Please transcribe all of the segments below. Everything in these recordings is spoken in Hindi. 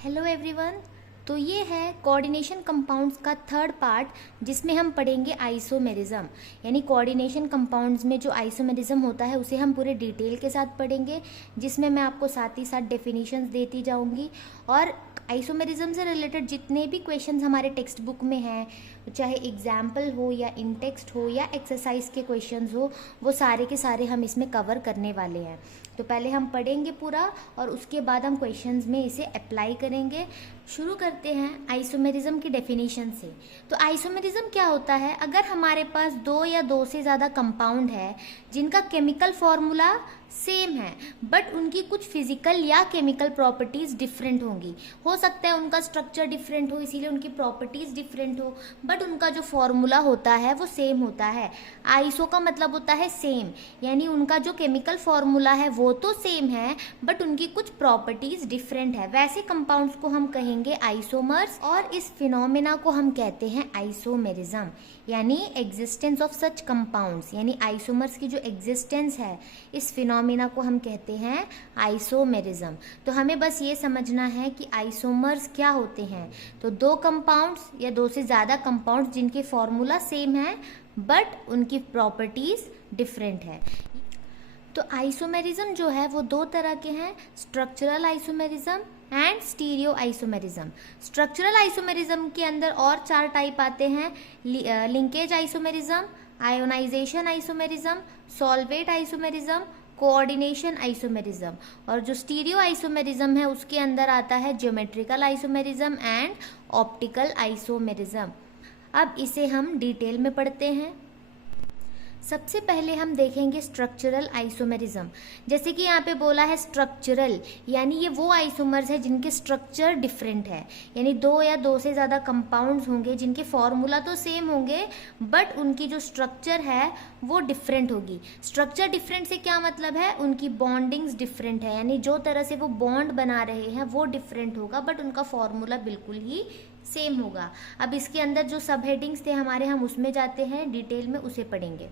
Hello everyone. तो ये है कोऑर्डिनेशन कंपाउंड्स का थर्ड पार्ट, जिसमें हम पढ़ेंगे आइसोमेरिज्म। यानी कोऑर्डिनेशन कंपाउंड्स में जो आइसोमेरिज्म होता है उसे हम पूरे डिटेल के साथ पढ़ेंगे, जिसमें मैं आपको साथ ही साथ डेफिनेशंस देती जाऊंगी। और आइसोमेरिज्म से रिलेटेड जितने भी क्वेश्चंस हमारे टेक्स्ट बुक में हैं, चाहे एग्जाम्पल हो या इन टेक्स्ट हो या एक्सरसाइज के क्वेश्चंस हो, वो सारे के सारे हम इसमें कवर करने वाले हैं। तो पहले हम पढ़ेंगे पूरा और उसके बाद हम क्वेश्चंस में इसे अप्लाई करेंगे। शुरू करते हैं आइसोमेरिज्म की डेफिनेशन से। तो आइसोमेरिज्म क्या होता है? अगर हमारे पास दो या दो से ज़्यादा कंपाउंड है जिनका केमिकल फॉर्मूला सेम है, बट उनकी कुछ फिजिकल या केमिकल प्रॉपर्टीज़ डिफरेंट होंगी। हो सकता है उनका स्ट्रक्चर डिफरेंट हो, इसीलिए उनकी प्रॉपर्टीज़ डिफरेंट हो, बट उनका जो फॉर्मूला होता है वो सेम होता है। आइसो का मतलब होता है सेम, यानी उनका जो केमिकल फॉर्मूला है वो तो सेम है, बट उनकी कुछ प्रॉपर्टीज़ डिफरेंट है। वैसे कंपाउंड्स को हम कहेंगे आइसोमर्स, और इस फिनोमेना को हम कहते हैं आइसोमेरिज्म, यानी एग्जिस्टेंस ऑफ सच कंपाउंड्स। यानी आइसोमर्स की जो एग्जिस्टेंस है, इस फिनोमेना को हम कहते हैं आइसोमेरिज्म। तो हमें बस ये समझना है कि आइसोमर्स क्या होते हैं। तो दो कंपाउंड्स या दो से ज़्यादा कंपाउंड्स जिनके फॉर्मूला सेम है बट उनकी प्रॉपर्टीज़ डिफरेंट है। तो आइसोमेरिज्म जो है वो दो तरह के हैं, structural isomerism and stereo isomerism. Structural isomerism के अंदर और चार टाइप आते हैं: linkage isomerism, ionisation isomerism, solvate isomerism, coordination isomerism. और जो स्टीरियो आइसोमेरिज्म है उसके अंदर आता है geometrical isomerism and optical isomerism. अब इसे हम डिटेल में पढ़ते हैं। सबसे पहले हम देखेंगे स्ट्रक्चरल आइसोमेरिज्म। जैसे कि यहाँ पे बोला है स्ट्रक्चरल, यानी ये वो आइसोमर्स है जिनके स्ट्रक्चर डिफरेंट है। यानी दो या दो से ज़्यादा कंपाउंड्स होंगे जिनके फॉर्मूला तो सेम होंगे बट उनकी जो स्ट्रक्चर है वो डिफरेंट होगी। स्ट्रक्चर डिफरेंट से क्या मतलब है? उनकी बॉन्डिंग्स डिफरेंट है, यानी जो तरह से वो बॉन्ड बना रहे हैं वो डिफरेंट होगा बट उनका फॉर्मूला बिल्कुल ही सेम होगा। अब इसके अंदर जो सब हेडिंग्स थे हमारे, हम उसमें जाते हैं, डिटेल में उसे पढ़ेंगे।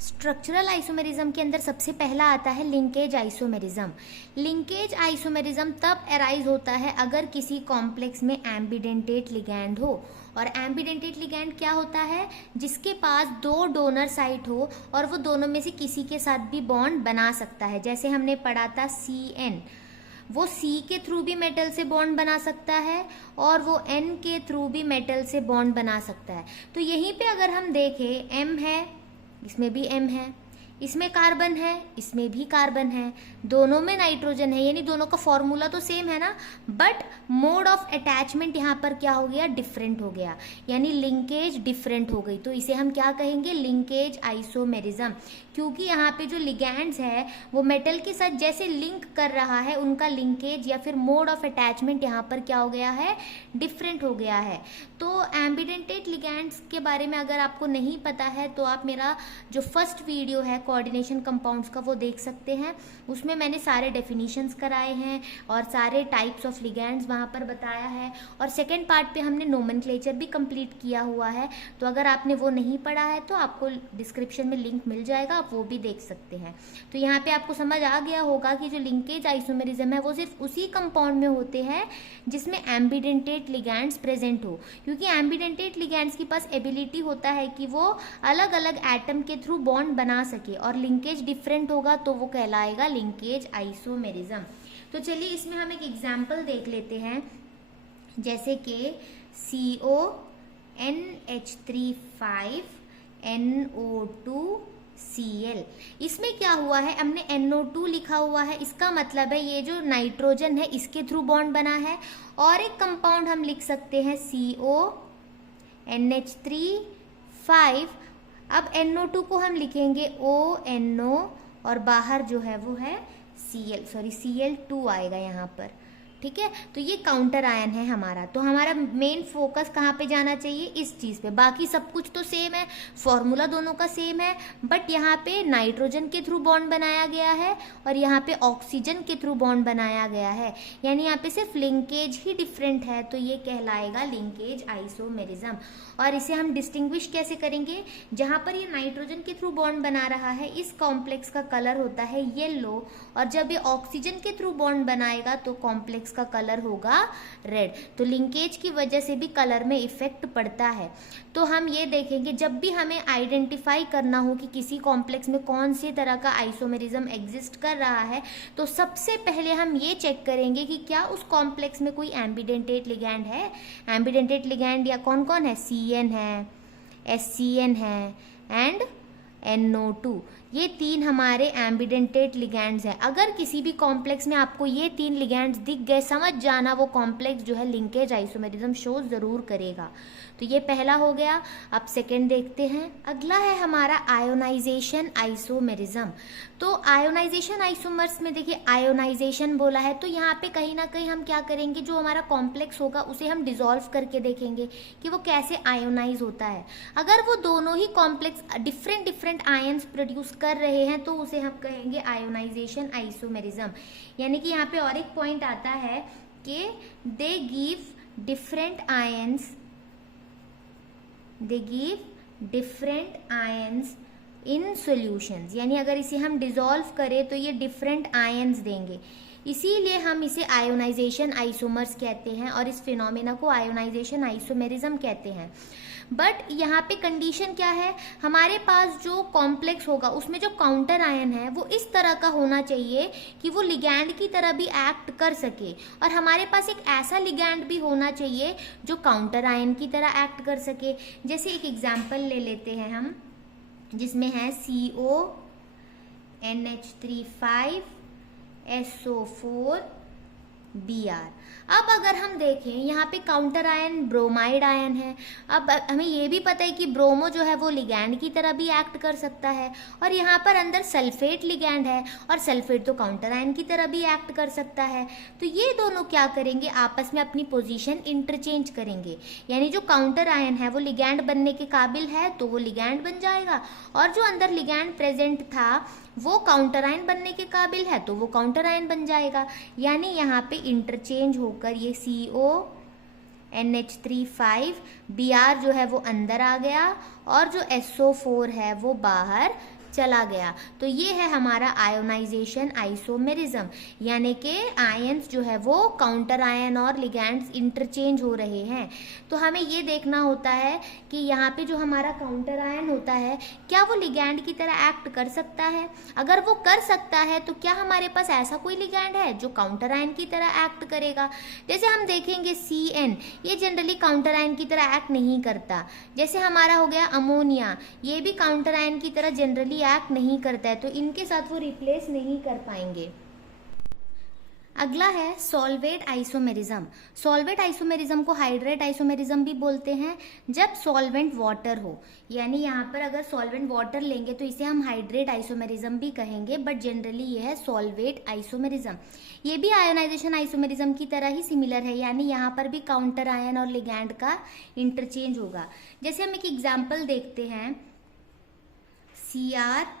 स्ट्रक्चरल आइसोमेरिज्म के अंदर सबसे पहला आता है लिंकेज आइसोमेरिज्म। लिंकेज आइसोमेरिज्म तब अराइज होता है अगर किसी कॉम्प्लेक्स में एम्बिडेंटेट लिगैंड हो। और एम्बिडेंटेट लिगैंड क्या होता है? जिसके पास दो डोनर साइट हो और वो दोनों में से किसी के साथ भी बॉन्ड बना सकता है। जैसे हमने पढ़ा था CN, वो C के थ्रू भी मेटल से बॉन्ड बना सकता है और वो N के थ्रू भी मेटल से बॉन्ड बना सकता है। तो यहीं पे अगर हम देखें, M है, इसमें भी M है, इसमें कार्बन है, इसमें भी कार्बन है, दोनों में नाइट्रोजन है, यानी दोनों का फॉर्मूला तो सेम है ना, बट मोड ऑफ अटैचमेंट यहाँ पर क्या हो गया? डिफरेंट हो गया, यानी लिंकेज डिफरेंट हो गई। तो इसे हम क्या कहेंगे? Linkage isomerism. क्योंकि यहाँ पे जो लिगैंड्स है वो मेटल के साथ जैसे लिंक कर रहा है, उनका लिंकेज या फिर मोड ऑफ अटैचमेंट यहाँ पर क्या हो गया है? डिफरेंट हो गया है। तो एम्बिडेंटेट लिगैंड्स के बारे में अगर आपको नहीं पता है तो आप मेरा जो फर्स्ट वीडियो है कोऑर्डिनेशन कंपाउंड्स का वो देख सकते हैं। उसमें मैंने सारे डेफिनेशंस कराए हैं और सारे टाइप्स ऑफ लिगैंड्स वहाँ पर बताया है। और सेकेंड पार्ट पे हमने नोमेनक्लेचर भी कंप्लीट किया हुआ है। तो अगर आपने वो नहीं पढ़ा है तो आपको डिस्क्रिप्शन में लिंक मिल जाएगा, आप वो भी देख सकते हैं। तो यहाँ पे आपको समझ आ गया होगा कि जो लिंकेज आइसोमेरिज्म है वो सिर्फ उसी कंपाउंड में होते हैं जिसमें एम्बिडेंटेट लिगैंड्स प्रेजेंट हो। क्योंकि एम्बिडेंटेट लिगैंड्स के पास एबिलिटी होता है कि वो अलग अलग एटम के थ्रू बॉन्ड बना सके, और लिंकेज डिफरेंट होगा तो वो कहलाएगा लिंकेज आइसोमेरिज्म। तो चलिए इसमें हम एक एग्जाम्पल देख लेते हैं। जैसे कि CONH3 5NO2Cl, इसमें क्या हुआ है? हमने NO2 लिखा हुआ है, इसका मतलब है ये जो नाइट्रोजन है इसके थ्रू बॉन्ड बना है। और एक कंपाउंड हम लिख सकते हैं CONH3 5। अब NO2 को हम लिखेंगे ONO और बाहर जो है वो है Cl2 आएगा यहाँ पर, ठीक है। तो ये काउंटर आयन है हमारा। तो हमारा मेन फोकस कहाँ पे जाना चाहिए? इस चीज़ पे। बाकी सब कुछ तो सेम है, फॉर्मूला दोनों का सेम है, बट यहाँ पे नाइट्रोजन के थ्रू बॉन्ड बनाया गया है और यहाँ पे ऑक्सीजन के थ्रू बॉन्ड बनाया गया है, यानी यहाँ पे सिर्फ लिंकेज ही डिफरेंट है। तो ये कहलाएगा लिंकेज आइसोमेरिज्म। और इसे हम डिस्टिंग्विश कैसे करेंगे? जहाँ पर ये नाइट्रोजन के थ्रू बॉन्ड बना रहा है, इस कॉम्प्लेक्स का कलर होता है येलो, और जब ये ऑक्सीजन के थ्रू बॉन्ड बनाएगा तो कॉम्प्लेक्स का कलर होगा रेड। तो लिंकेज की वजह से भी कलर में इफेक्ट पड़ता है। तो हम ये देखेंगे जब भी हमें आइडेंटिफाई करना हो कि किसी कॉम्प्लेक्स में कौन सी तरह का आइसोमेरिज्म एग्जिस्ट कर रहा है, तो सबसे पहले हम ये चेक करेंगे कि क्या उस कॉम्प्लेक्स में कोई एम्बिडेंटेट लिगैंड है। एम्बिडेंटेट लिगैंड या कौन कौन है, CN है, SCN है एंड NO2। ये 3 हमारे एम्बिडेंटेट लिगैंड्स हैं। अगर किसी भी कॉम्प्लेक्स में आपको ये 3 लिगैंड्स दिख गए, समझ जाना वो कॉम्प्लेक्स जो है लिंकेज आइसोमेरिज्म शो ज़रूर करेगा। तो ये पहला हो गया। अब सेकंड देखते हैं। अगला है हमारा आयोनाइजेशन आइसोमेरिज्म। तो आयोनाइजेशन आइसोमर्स में देखिए आयोनाइजेशन बोला है, तो यहाँ पे कहीं ना कहीं हम क्या करेंगे, जो हमारा कॉम्प्लेक्स होगा उसे हम डिसॉल्व करके देखेंगे कि वो कैसे आयोनाइज होता है। अगर वो दोनों ही complex different different ions produce कर रहे हैं तो उसे हम कहेंगे आयोनाइजेशन आइसोमेरिज्म। यानी कि यहाँ पे और एक पॉइंट आता है कि they give different ions in solutions. यानी अगर इसे हम डिसॉल्व करें तो ये डिफरेंट आयंस देंगे, इसीलिए हम इसे आयोनाइजेशन आइसोमर्स कहते हैं और इस फिनोमेना को आयोनाइजेशन आइसोमेरिज्म कहते हैं। बट यहाँ पे कंडीशन क्या है, हमारे पास जो कॉम्प्लेक्स होगा उसमें जो काउंटर आयन है वो इस तरह का होना चाहिए कि वो लिगैंड की तरह भी एक्ट कर सके, और हमारे पास एक ऐसा लिगैंड भी होना चाहिए जो काउंटर आयन की तरह एक्ट कर सके। जैसे एक एग्जाम्पल ले लेते हैं हम, जिसमें है CO NH3 SO4 Br। अब अगर हम देखें यहाँ पे काउंटर आयन ब्रोमाइड आयन है। अब हमें ये भी पता है कि ब्रोमो जो है वो लिगैंड की तरह भी एक्ट कर सकता है, और यहाँ पर अंदर सल्फेट लिगैंड है और सल्फेट तो काउंटर आयन की तरह भी एक्ट कर सकता है। तो ये दोनों क्या करेंगे, आपस में अपनी पोजीशन इंटरचेंज करेंगे। यानी जो काउंटर आयन है वो लिगैंड बनने के काबिल है तो वो लिगैंड बन जाएगा, और जो अंदर लिगैंड प्रेजेंट था वो काउंटर आयन बनने के काबिल है तो वो काउंटर आयन बन जाएगा। यानी यहाँ पे इंटरचेंज होकर ये CO NH3 Br जो है वो अंदर आ गया और जो SO4 है वो बाहर चला गया। तो ये है हमारा आयोनाइजेशन आइसोमेरिज्म, यानी कि आयंस जो है वो काउंटर आयन और लिगैंड्स इंटरचेंज हो रहे हैं। तो हमें ये देखना होता है कि यहाँ पे जो हमारा काउंटर आयन होता है क्या वो लिगैंड की तरह एक्ट कर सकता है। अगर वो कर सकता है तो क्या हमारे पास ऐसा कोई लिगैंड है जो काउंटर आयन की तरह एक्ट करेगा। जैसे हम देखेंगे CN, ये जनरली काउंटर आयन की तरह एक्ट नहीं करता। जैसे हमारा हो गया अमोनिया, ये भी काउंटर आयन की तरह जनरली एक्ट नहीं करता है, तो इनके साथ वो रिप्लेस नहीं कर पाएंगे। अगला है सॉल्वेट आइसोमेरिज्म। सॉल्वेट आइसोमेरिज्म को हाइड्रेट आइसोमेरिज्म भी बोलते हैं जब सॉल्वेंट वाटर हो। यानी यहाँ पर अगर सॉल्वेंट वाटर लेंगे तो इसे हम हाइड्रेट आइसोमेरिज्म भी कहेंगे, बट जनरली ये है सॉल्वेट आइसोमेरिज्म। ये भी आयोनाइजेशन आइसोमेरिज्म की तरह ही सिमिलर है, यानी यहाँ पर भी काउंटर आयन और लिगैंड का इंटरचेंज होगा। जैसे हम एक एग्जाम्पल देखते हैं, CrH2O6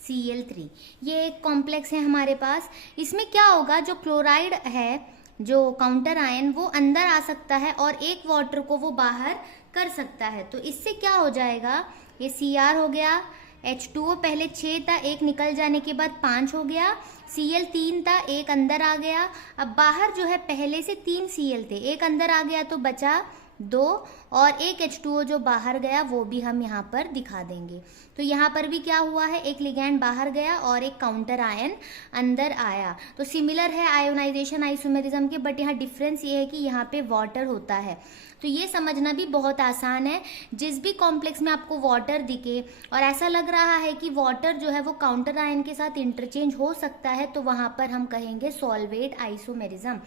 Cl3, ये एक कॉम्प्लेक्स है हमारे पास। इसमें क्या होगा, जो क्लोराइड है जो काउंटर आयन वो अंदर आ सकता है और एक वाटर को वो बाहर कर सकता है। तो इससे क्या हो जाएगा, ये Cr हो गया, H2O पहले 6 था, एक निकल जाने के बाद 5 हो गया, Cl 3 था, एक अंदर आ गया। अब बाहर जो है पहले से 3 Cl थे, एक अंदर आ गया तो बचा 2, और एक H2O जो बाहर गया वो भी हम यहाँ पर दिखा देंगे। तो यहाँ पर भी क्या हुआ है, एक लिगैंड बाहर गया और एक काउंटर आयन अंदर आया। तो सिमिलर है आयोनाइजेशन आइसोमेरिज्म के, बट यहाँ डिफरेंस ये है कि यहाँ पे वाटर होता है। तो ये समझना भी बहुत आसान है, जिस भी कॉम्प्लेक्स में आपको वाटर दिखे और ऐसा लग रहा है कि वाटर जो है वो काउंटर आयन के साथ इंटरचेंज हो सकता है, तो वहाँ पर हम कहेंगे सॉल्वेट आइसोमेरिज्म।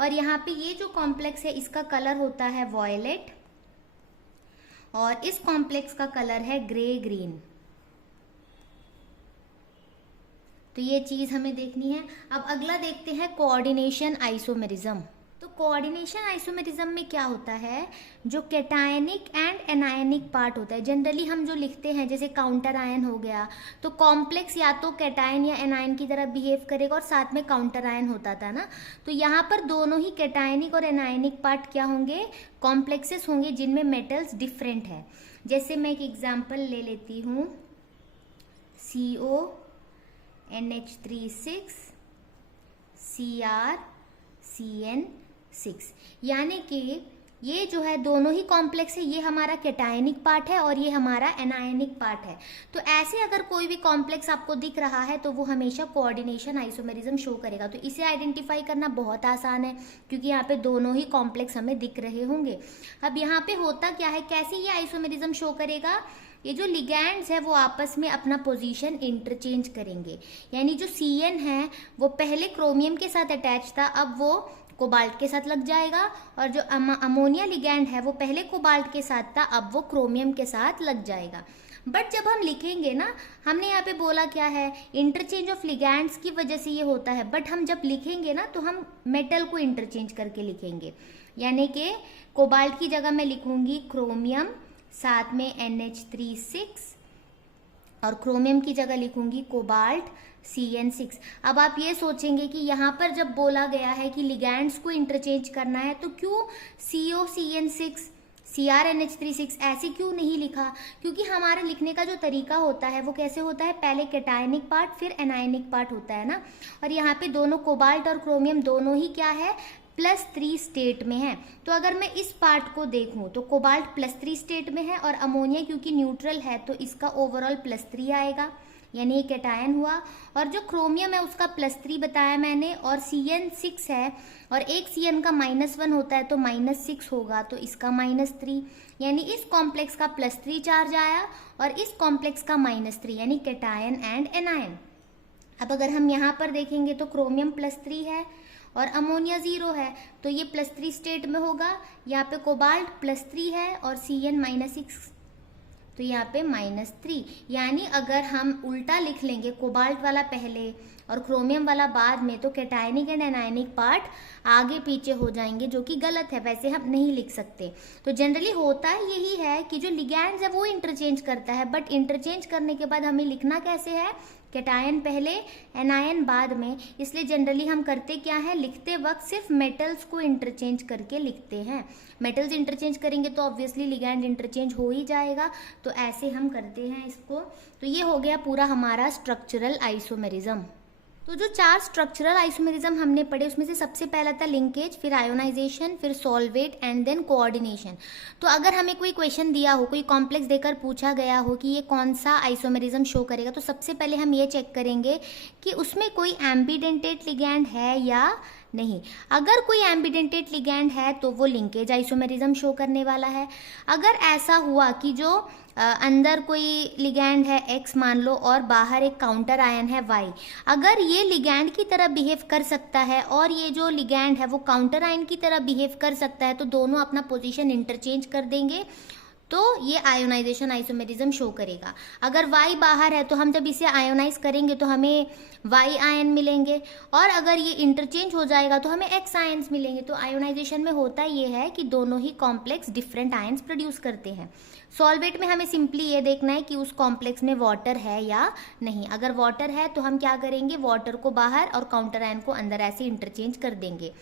और यहाँ पे ये जो कॉम्प्लेक्स है इसका कलर होता है वॉयलेट, और इस कॉम्प्लेक्स का कलर है ग्रे ग्रीन। तो ये चीज हमें देखनी है। अब अगला देखते हैं कोऑर्डिनेशन आइसोमेरिज्म। तो कोऑर्डिनेशन आइसोमेरिज्म में क्या होता है, जो कैटायनिक एंड एनायनिक पार्ट होता है। जनरली हम जो लिखते हैं जैसे काउंटर आयन हो गया तो कॉम्प्लेक्स या तो कैटायन या एनायन की तरह बिहेव करेगा और साथ में काउंटर आयन होता था ना। तो यहाँ पर दोनों ही कैटायनिक और एनायनिक पार्ट क्या होंगे, कॉम्प्लेक्सेस होंगे जिनमें मेटल्स डिफरेंट है। जैसे मैं एक एग्जाम्पल ले लेती हूँ, CO NH3 6 CrCN6। यानी कि ये जो है दोनों ही कॉम्प्लेक्स है, ये हमारा कैटायनिक पार्ट है और ये हमारा एनायनिक पार्ट है। तो ऐसे अगर कोई भी कॉम्प्लेक्स आपको दिख रहा है तो वो हमेशा कोऑर्डिनेशन आइसोमेरिज्म शो करेगा। तो इसे आइडेंटिफाई करना बहुत आसान है क्योंकि यहाँ पे दोनों ही कॉम्प्लेक्स हमें दिख रहे होंगे। अब यहाँ पे होता क्या है, कैसे ये आइसोमेरिज्म शो करेगा, ये जो लिगैंड्स है वो आपस में अपना पोजीशन इंटरचेंज करेंगे। यानी जो CN है वो पहले क्रोमियम के साथ अटैच था, अब वो कोबाल्ट के साथ लग जाएगा, और जो अमोनिया लिगैंड है वो पहले कोबाल्ट के साथ था, अब वो क्रोमियम के साथ लग जाएगा। बट जब हम लिखेंगे ना, हमने यहाँ पे बोला क्या है, इंटरचेंज ऑफ लिगैंड्स की वजह से ये होता है, बट हम जब लिखेंगे ना तो हम मेटल को इंटरचेंज करके लिखेंगे। यानी कि कोबाल्ट की जगह मैं लिखूंगी क्रोमियम, साथ में NH3 और क्रोमियम की जगह लिखूंगी कोबाल्ट CN6। अब आप ये सोचेंगे कि यहाँ पर जब बोला गया है कि लिगैंड्स को इंटरचेंज करना है तो क्यों COCN6 CrNH3 ऐसे क्यों नहीं लिखा, क्योंकि हमारे लिखने का जो तरीका होता है वो कैसे होता है, पहले कैटायनिक पार्ट फिर एनायनिक पार्ट होता है ना। और यहाँ पे दोनों कोबाल्ट और क्रोमियम दोनों ही क्या है, +3 स्टेट में है। तो अगर मैं इस पार्ट को देखूं तो कोबाल्ट +3 स्टेट में है और अमोनिया क्योंकि न्यूट्रल है तो इसका ओवरऑल +3 आएगा, यानी ये कैटायन हुआ। और जो क्रोमियम है उसका +3 बताया मैंने, और CN6 है और एक CN का -1 होता है तो -6 होगा, तो इसका -3, यानी इस कॉम्प्लेक्स का +3 चार्ज आया और इस कॉम्प्लेक्स का -3, यानी कैटायन एंड एनायन। अब अगर हम यहाँ पर देखेंगे तो क्रोमियम +3 है और अमोनिया 0 है, तो ये +3 स्टेट में होगा। यहाँ पे कोबाल्ट +3 है और CN -6, तो यहाँ पे -3। यानी अगर हम उल्टा लिख लेंगे, कोबाल्ट वाला पहले और क्रोमियम वाला बाद में, तो कैटायनिक एंड एनायनिक पार्ट आगे पीछे हो जाएंगे, जो कि गलत है, वैसे हम नहीं लिख सकते। तो जनरली होता यही है कि जो लिगैंड्स है वो इंटरचेंज करता है, बट इंटरचेंज करने के बाद हमें लिखना कैसे है, कैटायन पहले एनायन बाद में। इसलिए जनरली हम करते क्या है, लिखते वक्त सिर्फ मेटल्स को इंटरचेंज करके लिखते हैं। मेटल्स इंटरचेंज करेंगे तो ऑब्वियसली लिगैंड इंटरचेंज हो ही जाएगा, तो ऐसे हम करते हैं इसको। तो ये हो गया पूरा हमारा स्ट्रक्चरल आइसोमेरिज्म। तो जो 4 स्ट्रक्चरल आइसोमेरिज्म हमने पढ़े उसमें से सबसे पहला था लिंकेज, फिर आयोनाइजेशन, फिर सॉल्वेट एंड देन कोऑर्डिनेशन। तो अगर हमें कोई क्वेश्चन दिया हो, कोई कॉम्प्लेक्स देकर पूछा गया हो कि ये कौन सा आइसोमेरिज्म शो करेगा, तो सबसे पहले हम ये चेक करेंगे कि उसमें कोई एम्बिडेंटेट लिगैंड है या नहीं। अगर कोई एम्बिडेंटेट लिगैंड है तो वो लिंकेज आइसोमेरिज्म शो करने वाला है। अगर ऐसा हुआ कि जो अंदर कोई लिगैंड है X मान लो और बाहर एक काउंटर आयन है Y, अगर ये लिगैंड की तरह बिहेव कर सकता है और ये जो लिगैंड है वो काउंटर आयन की तरह बिहेव कर सकता है, तो दोनों अपना पोजीशन इंटरचेंज कर देंगे, तो ये आयोनाइजेशन आइसोमेरिज्म शो करेगा। अगर Y बाहर है तो हम जब इसे आयोनाइज करेंगे तो हमें Y आयन मिलेंगे, और अगर ये इंटरचेंज हो जाएगा तो हमें X आयन्स मिलेंगे। तो आयोनाइजेशन में होता ये है कि दोनों ही कॉम्प्लेक्स डिफरेंट आयन्स प्रोड्यूस करते हैं। सॉल्वेट में हमें सिंपली ये देखना है कि उस कॉम्प्लेक्स में वाटर है या नहीं। अगर वाटर है तो हम क्या करेंगे, वाटर को बाहर और काउंटर आयन को अंदर ऐसे इंटरचेंज कर देंगे।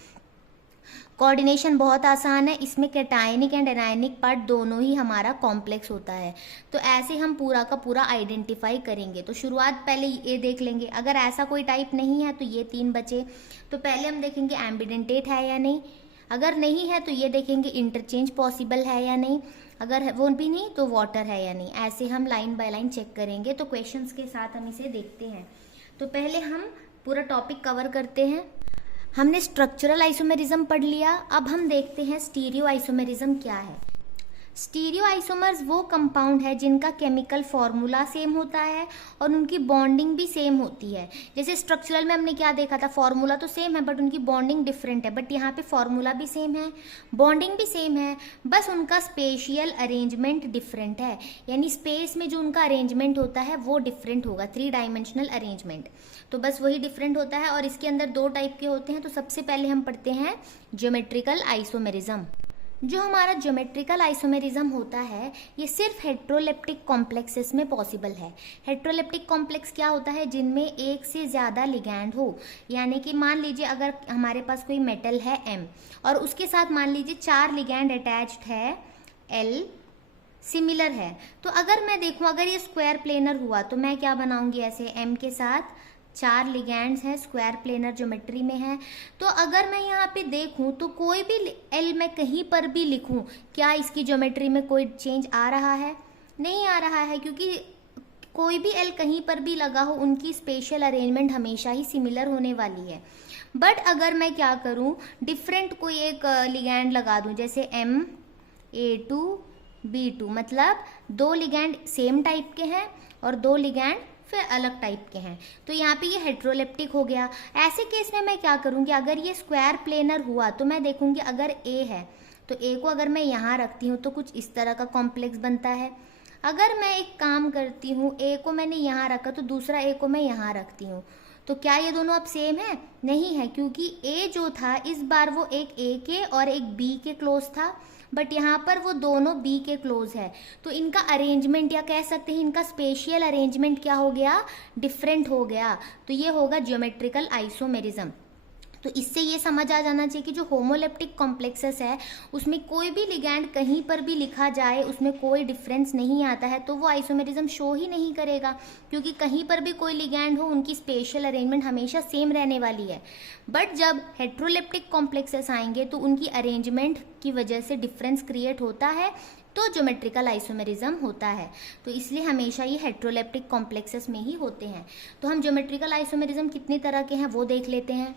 कोऑर्डिनेशन बहुत आसान है, इसमें कैटायनिक एंड एनायनिक पार्ट दोनों ही हमारा कॉम्प्लेक्स होता है। तो ऐसे हम पूरा का पूरा आइडेंटिफाई करेंगे। तो शुरुआत पहले ये देख लेंगे, अगर ऐसा कोई टाइप नहीं है तो ये 3 बचे। तो पहले हम देखेंगे एम्बिडेंटेट है या नहीं, अगर नहीं है तो ये देखेंगे इंटरचेंज पॉसिबल है या नहीं, अगर वो भी नहीं तो वाटर है या नहीं। ऐसे हम लाइन बाय लाइन चेक करेंगे। तो क्वेश्चंस के साथ हम इसे देखते हैं। तो पहले हम पूरा टॉपिक कवर करते हैं। हमने स्ट्रक्चरल आइसोमेरिज्म पढ़ लिया, अब हम देखते हैं स्टीरियो आइसोमेरिज्म क्या है। स्टीरियो आइसोमर्स वो कंपाउंड है जिनका केमिकल फॉर्मूला सेम होता है और उनकी बॉन्डिंग भी सेम होती है। जैसे स्ट्रक्चरल में हमने क्या देखा था, फॉर्मूला तो सेम है बट उनकी बॉन्डिंग डिफरेंट है, बट यहाँ पे फॉर्मूला भी सेम है, बॉन्डिंग भी सेम है, बस उनका स्पेशियल अरेंजमेंट डिफरेंट है। यानी स्पेस में जो उनका अरेंजमेंट होता है वो डिफरेंट होगा, 3 डायमेंशनल अरेंजमेंट, तो बस वही डिफरेंट होता है। और इसके अंदर 2 टाइप के होते हैं। तो सबसे पहले हम पढ़ते हैं ज्योमेट्रिकल आइसोमेरिज्म। जो हमारा ज्योमेट्रिकल आइसोमेरिज्म होता है ये सिर्फ हेट्रोलेप्टिक कॉम्प्लेक्सेस में पॉसिबल है। हेट्रोलेप्टिक कॉम्प्लेक्स क्या होता है, जिनमें एक से ज़्यादा लिगैंड हो। यानी कि मान लीजिए अगर हमारे पास कोई मेटल है M और उसके साथ मान लीजिए 4 लिगैंड अटैच्ड है L सिमिलर है, तो अगर मैं देखूं अगर ये स्क्वायर प्लेनर हुआ तो मैं क्या बनाऊंगी, ऐसे M के साथ 4 लिगैंड्स हैं, स्क्वायर प्लेनर ज्योमेट्री में है। तो अगर मैं यहाँ पे देखूँ तो कोई भी एल मैं कहीं पर भी लिखूँ, क्या इसकी ज्योमेट्री में कोई चेंज आ रहा है? नहीं आ रहा है, क्योंकि कोई भी एल कहीं पर भी लगा हो उनकी स्पेशल अरेंजमेंट हमेशा ही सिमिलर होने वाली है। बट अगर मैं क्या करूं, डिफरेंट कोई एक लिगैंड लगा दूं, जैसे MA2B2, मतलब 2 लिगैंड सेम टाइप के हैं और 2 लिगैंड फिर अलग टाइप के हैं, तो यहाँ पे ये हेट्रोलेप्टिक हो गया। ऐसे केस में मैं क्या करूँगी, अगर ये स्क्वायर प्लेनर हुआ तो मैं देखूंगी अगर ए है तो ए को अगर मैं यहाँ रखती हूँ तो कुछ इस तरह का कॉम्प्लेक्स बनता है। अगर मैं एक काम करती हूँ, ए को मैंने यहाँ रखा तो दूसरा ए को मैं यहाँ रखती हूँ, तो क्या ये दोनों अब सेम है? नहीं है, क्योंकि ए जो था इस बार वो एक ए के और एक बी के क्लोज था, बट यहाँ पर वो दोनों बी के क्लोज है। तो इनका अरेंजमेंट, या कह सकते हैं इनका स्पेशियल अरेंजमेंट क्या हो गया? डिफरेंट हो गया। तो ये होगा ज्योमेट्रिकल आइसोमेरिज्म। तो इससे ये समझ आ जाना चाहिए कि जो होमोलेप्टिक कॉम्प्लेक्सेस है उसमें कोई भी लिगैंड कहीं पर भी लिखा जाए उसमें कोई डिफरेंस नहीं आता है, तो वो आइसोमेरिज्म शो ही नहीं करेगा, क्योंकि कहीं पर भी कोई लिगैंड हो उनकी स्पेशल अरेंजमेंट हमेशा सेम रहने वाली है। बट जब हेट्रोलेप्टिक कॉम्प्लेक्सेस आएंगे तो उनकी अरेंजमेंट की वजह से डिफरेंस क्रिएट होता है, तो ज्योमेट्रिकल आइसोमेरिज्म होता है। तो इसलिए हमेशा ये हेट्रोलेप्टिक कॉम्प्लेक्सेस में ही होते हैं। तो हम ज्योमेट्रिकल आइसोमेरिज्म कितनी तरह के हैं वो देख लेते हैं।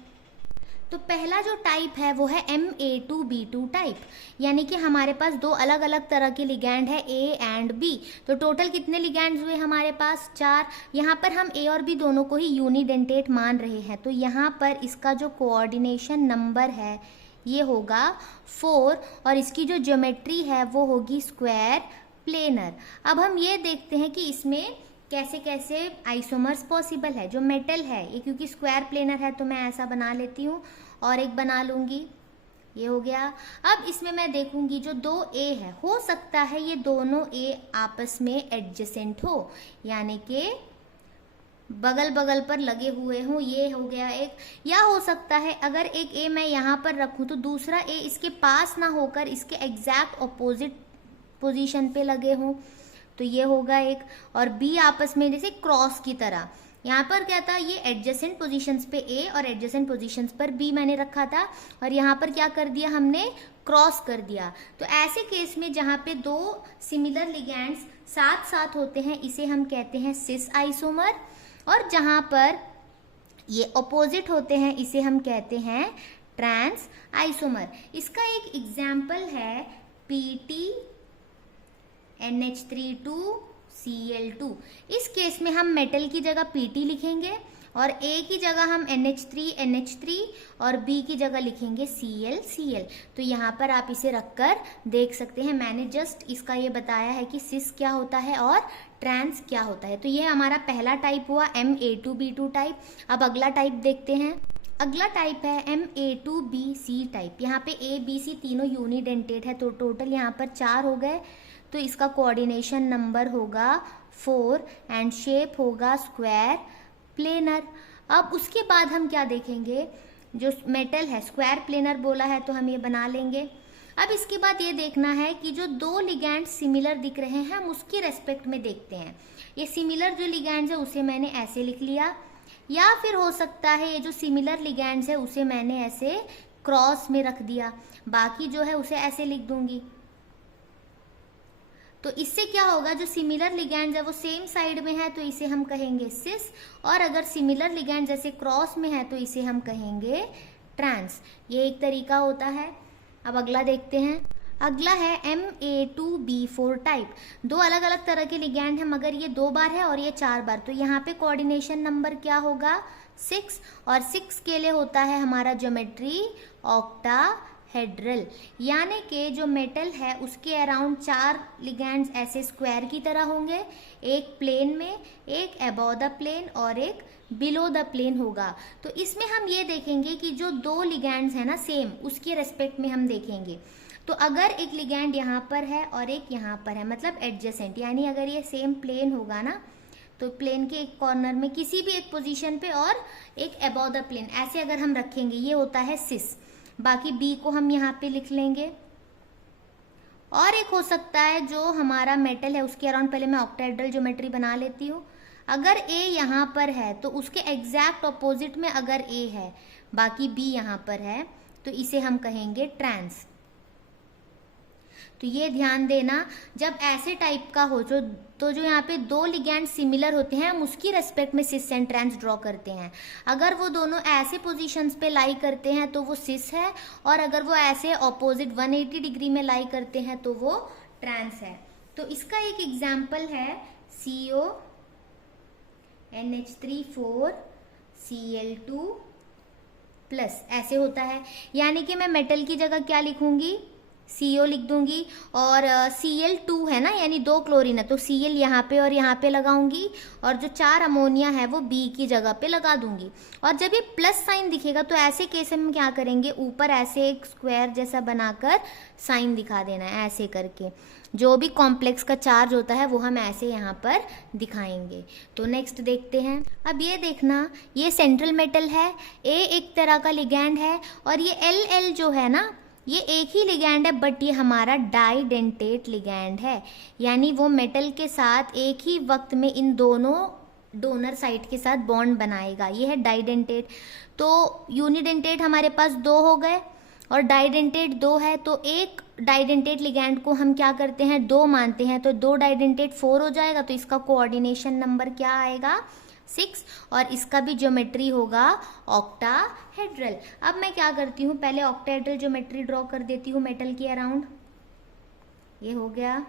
तो पहला जो टाइप है वो है MA2B2 टाइप, यानी कि हमारे पास 2 अलग अलग तरह के लिगैंड है A एंड B। तो टोटल कितने लिगैंड्स हुए हमारे पास? 4। यहाँ पर हम A और B दोनों को ही यूनिडेंटेट मान रहे हैं, तो यहाँ पर इसका जो कोऑर्डिनेशन नंबर है ये होगा 4 और इसकी जो ज्योमेट्री है वो होगी स्क्वायर प्लेनर। अब हम ये देखते हैं कि इसमें कैसे कैसे आइसोमर्स पॉसिबल है। जो मेटल है ये, क्योंकि स्क्वायर प्लेनर है तो मैं ऐसा बना लेती हूँ और एक बना लूँगी, ये हो गया। अब इसमें मैं देखूंगी जो 2A है, हो सकता है ये दोनों A आपस में एडजेसेंट हो, यानी कि बगल बगल पर लगे हुए हों, ये हो गया एक। या हो सकता है अगर एक A मैं यहाँ पर रखूँ तो दूसरा A इसके पास ना होकर इसके एग्जैक्ट ऑपोजिट पोजीशन पे लगे हों, तो ये होगा एक। और B आपस में जैसे क्रॉस की तरह, यहाँ पर क्या था, ये एडजेसेंट पोजीशंस पे A और एडजेसेंट पोजीशंस पर B मैंने रखा था, और यहाँ पर क्या कर दिया हमने, क्रॉस कर दिया। तो ऐसे केस में जहाँ पे 2 सिमिलर लिगैंड्स साथ साथ होते हैं इसे हम कहते हैं सिस आइसोमर, और जहाँ पर ये अपोजिट होते हैं इसे हम कहते हैं ट्रांस आइसोमर। इसका एक एग्जाम्पल है PT NH32Cl2। इस केस में हम मेटल की जगह PT लिखेंगे और A की जगह हम NH3 और B की जगह लिखेंगे Cl। तो यहाँ पर आप इसे रखकर देख सकते हैं, मैंने जस्ट इसका ये बताया है कि सिस क्या होता है और ट्रांस क्या होता है। तो ये हमारा पहला टाइप हुआ MA2B2 टाइप। अब अगला टाइप देखते हैं। अगला टाइप है MA2BC टाइप। यहाँ पे A B C तीनों यूनिडेंटेट है, तो टोटल यहाँ पर 4 हो गए। तो इसका कोऑर्डिनेशन नंबर होगा 4 एंड शेप होगा स्क्वायर प्लेनर। अब उसके बाद हम क्या देखेंगे, जो मेटल है स्क्वायर प्लेनर बोला है तो हम ये बना लेंगे। अब इसके बाद ये देखना है कि जो 2 लिगैंड सिमिलर दिख रहे हैं हम उसकी रेस्पेक्ट में देखते हैं। ये सिमिलर जो लिगैंड्स है उसे मैंने ऐसे लिख लिया, या फिर हो सकता है ये जो सिमिलर लिगैंड्स है उसे मैंने ऐसे क्रॉस में रख दिया, बाकी जो है उसे ऐसे लिख दूंगी। तो इससे क्या होगा, जो सिमिलर लिगैंड्स है वो सेम साइड में है तो इसे हम कहेंगे सिस, और अगर सिमिलर लिगैंड जैसे क्रॉस में है तो इसे हम कहेंगे ट्रांस। ये एक तरीका होता है। अब अगला देखते हैं। अगला है MA2B4 टाइप। 2 अलग अलग तरह के लिगैंड हैं, मगर ये 2 बार है और ये 4 बार। तो यहाँ पे कोऑर्डिनेशन नंबर क्या होगा, 6, और 6 के लिए होता है हमारा ज्योमेट्री ऑक्टाहेड्रल, यानी कि जो मेटल है उसके अराउंड 4 लिगैंड्स ऐसे स्क्वायर की तरह होंगे, एक प्लेन में, एक अबव द प्लेन और एक बिलो द प्लेन होगा। तो इसमें हम ये देखेंगे कि जो 2 लिगैंड्स है ना सेम, उसके रेस्पेक्ट में हम देखेंगे। तो अगर एक लिगैंड यहाँ पर है और एक यहाँ पर है, मतलब एडजेसेंट, यानी अगर ये सेम प्लेन होगा ना तो प्लेन के एक कॉर्नर में किसी भी एक पोजीशन पे और एक अबव द प्लेन, ऐसे अगर हम रखेंगे ये होता है सिस। बाकी B को हम यहाँ पे लिख लेंगे। और एक हो सकता है जो हमारा मेटल है उसके अराउंड, पहले मैं ऑक्टाहेड्रल ज्योमेट्री बना लेती हूँ। अगर A यहाँ पर है तो उसके एग्जैक्ट ऑपोजिट में अगर A है, बाकी B यहाँ पर है, तो इसे हम कहेंगे ट्रांस। तो ये ध्यान देना, जब ऐसे टाइप का हो जो यहाँ पे दो लिगैंड सिमिलर होते हैं, हम उसकी रेस्पेक्ट में सिस एंड ट्रांस ड्रॉ करते हैं। अगर वो दोनों ऐसे पोजीशंस पे लाई करते हैं तो वो सिस है, और अगर वो ऐसे ऑपोजिट 180 डिग्री में लाई करते हैं तो वो ट्रांस है। तो इसका एक एग्जाम्पल है CO NH3 4Cl2 प्लस, ऐसे होता है। यानी कि मैं मेटल की जगह क्या लिखूंगी, CO लिख दूंगी, और Cl2 है ना, यानी 2 क्लोरीन है, तो Cl यहाँ पे और यहाँ पे लगाऊंगी, और जो 4 अमोनिया है वो B की जगह पे लगा दूंगी। और जब ये प्लस साइन दिखेगा तो ऐसे केस में क्या करेंगे, ऊपर ऐसे एक स्क्वायर जैसा बनाकर साइन दिखा देना है, ऐसे करके। जो भी कॉम्प्लेक्स का चार्ज होता है वो हम ऐसे यहाँ पर दिखाएंगे। तो नेक्स्ट देखते हैं। अब ये देखना, ये सेंट्रल मेटल है, A एक तरह का लिगैंड है, और ये L जो है ना, ये एक ही लिगैंड है, बट ये हमारा डाइडेंटेट लिगैंड है। यानी वो मेटल के साथ एक ही वक्त में इन दोनों डोनर साइड के साथ बॉन्ड बनाएगा, ये है डाइडेंटेट। तो यूनिडेंटेट हमारे पास 2 हो गए और डाइडेंटेट 2 है, तो एक डाइडेंटेट लिगैंड को हम क्या करते हैं, 2 मानते हैं, तो 2 डाइडेंटेट 4 हो जाएगा। तो इसका कोऑर्डिनेशन नंबर क्या आएगा, 6, और इसका भी ज्योमेट्री होगा ऑक्टाहेड्रल। अब मैं क्या करती हूँ, पहले ऑक्टाहेड्रल ज्योमेट्री ड्रॉ कर देती हूँ मेटल के अराउंड। ये हो गया।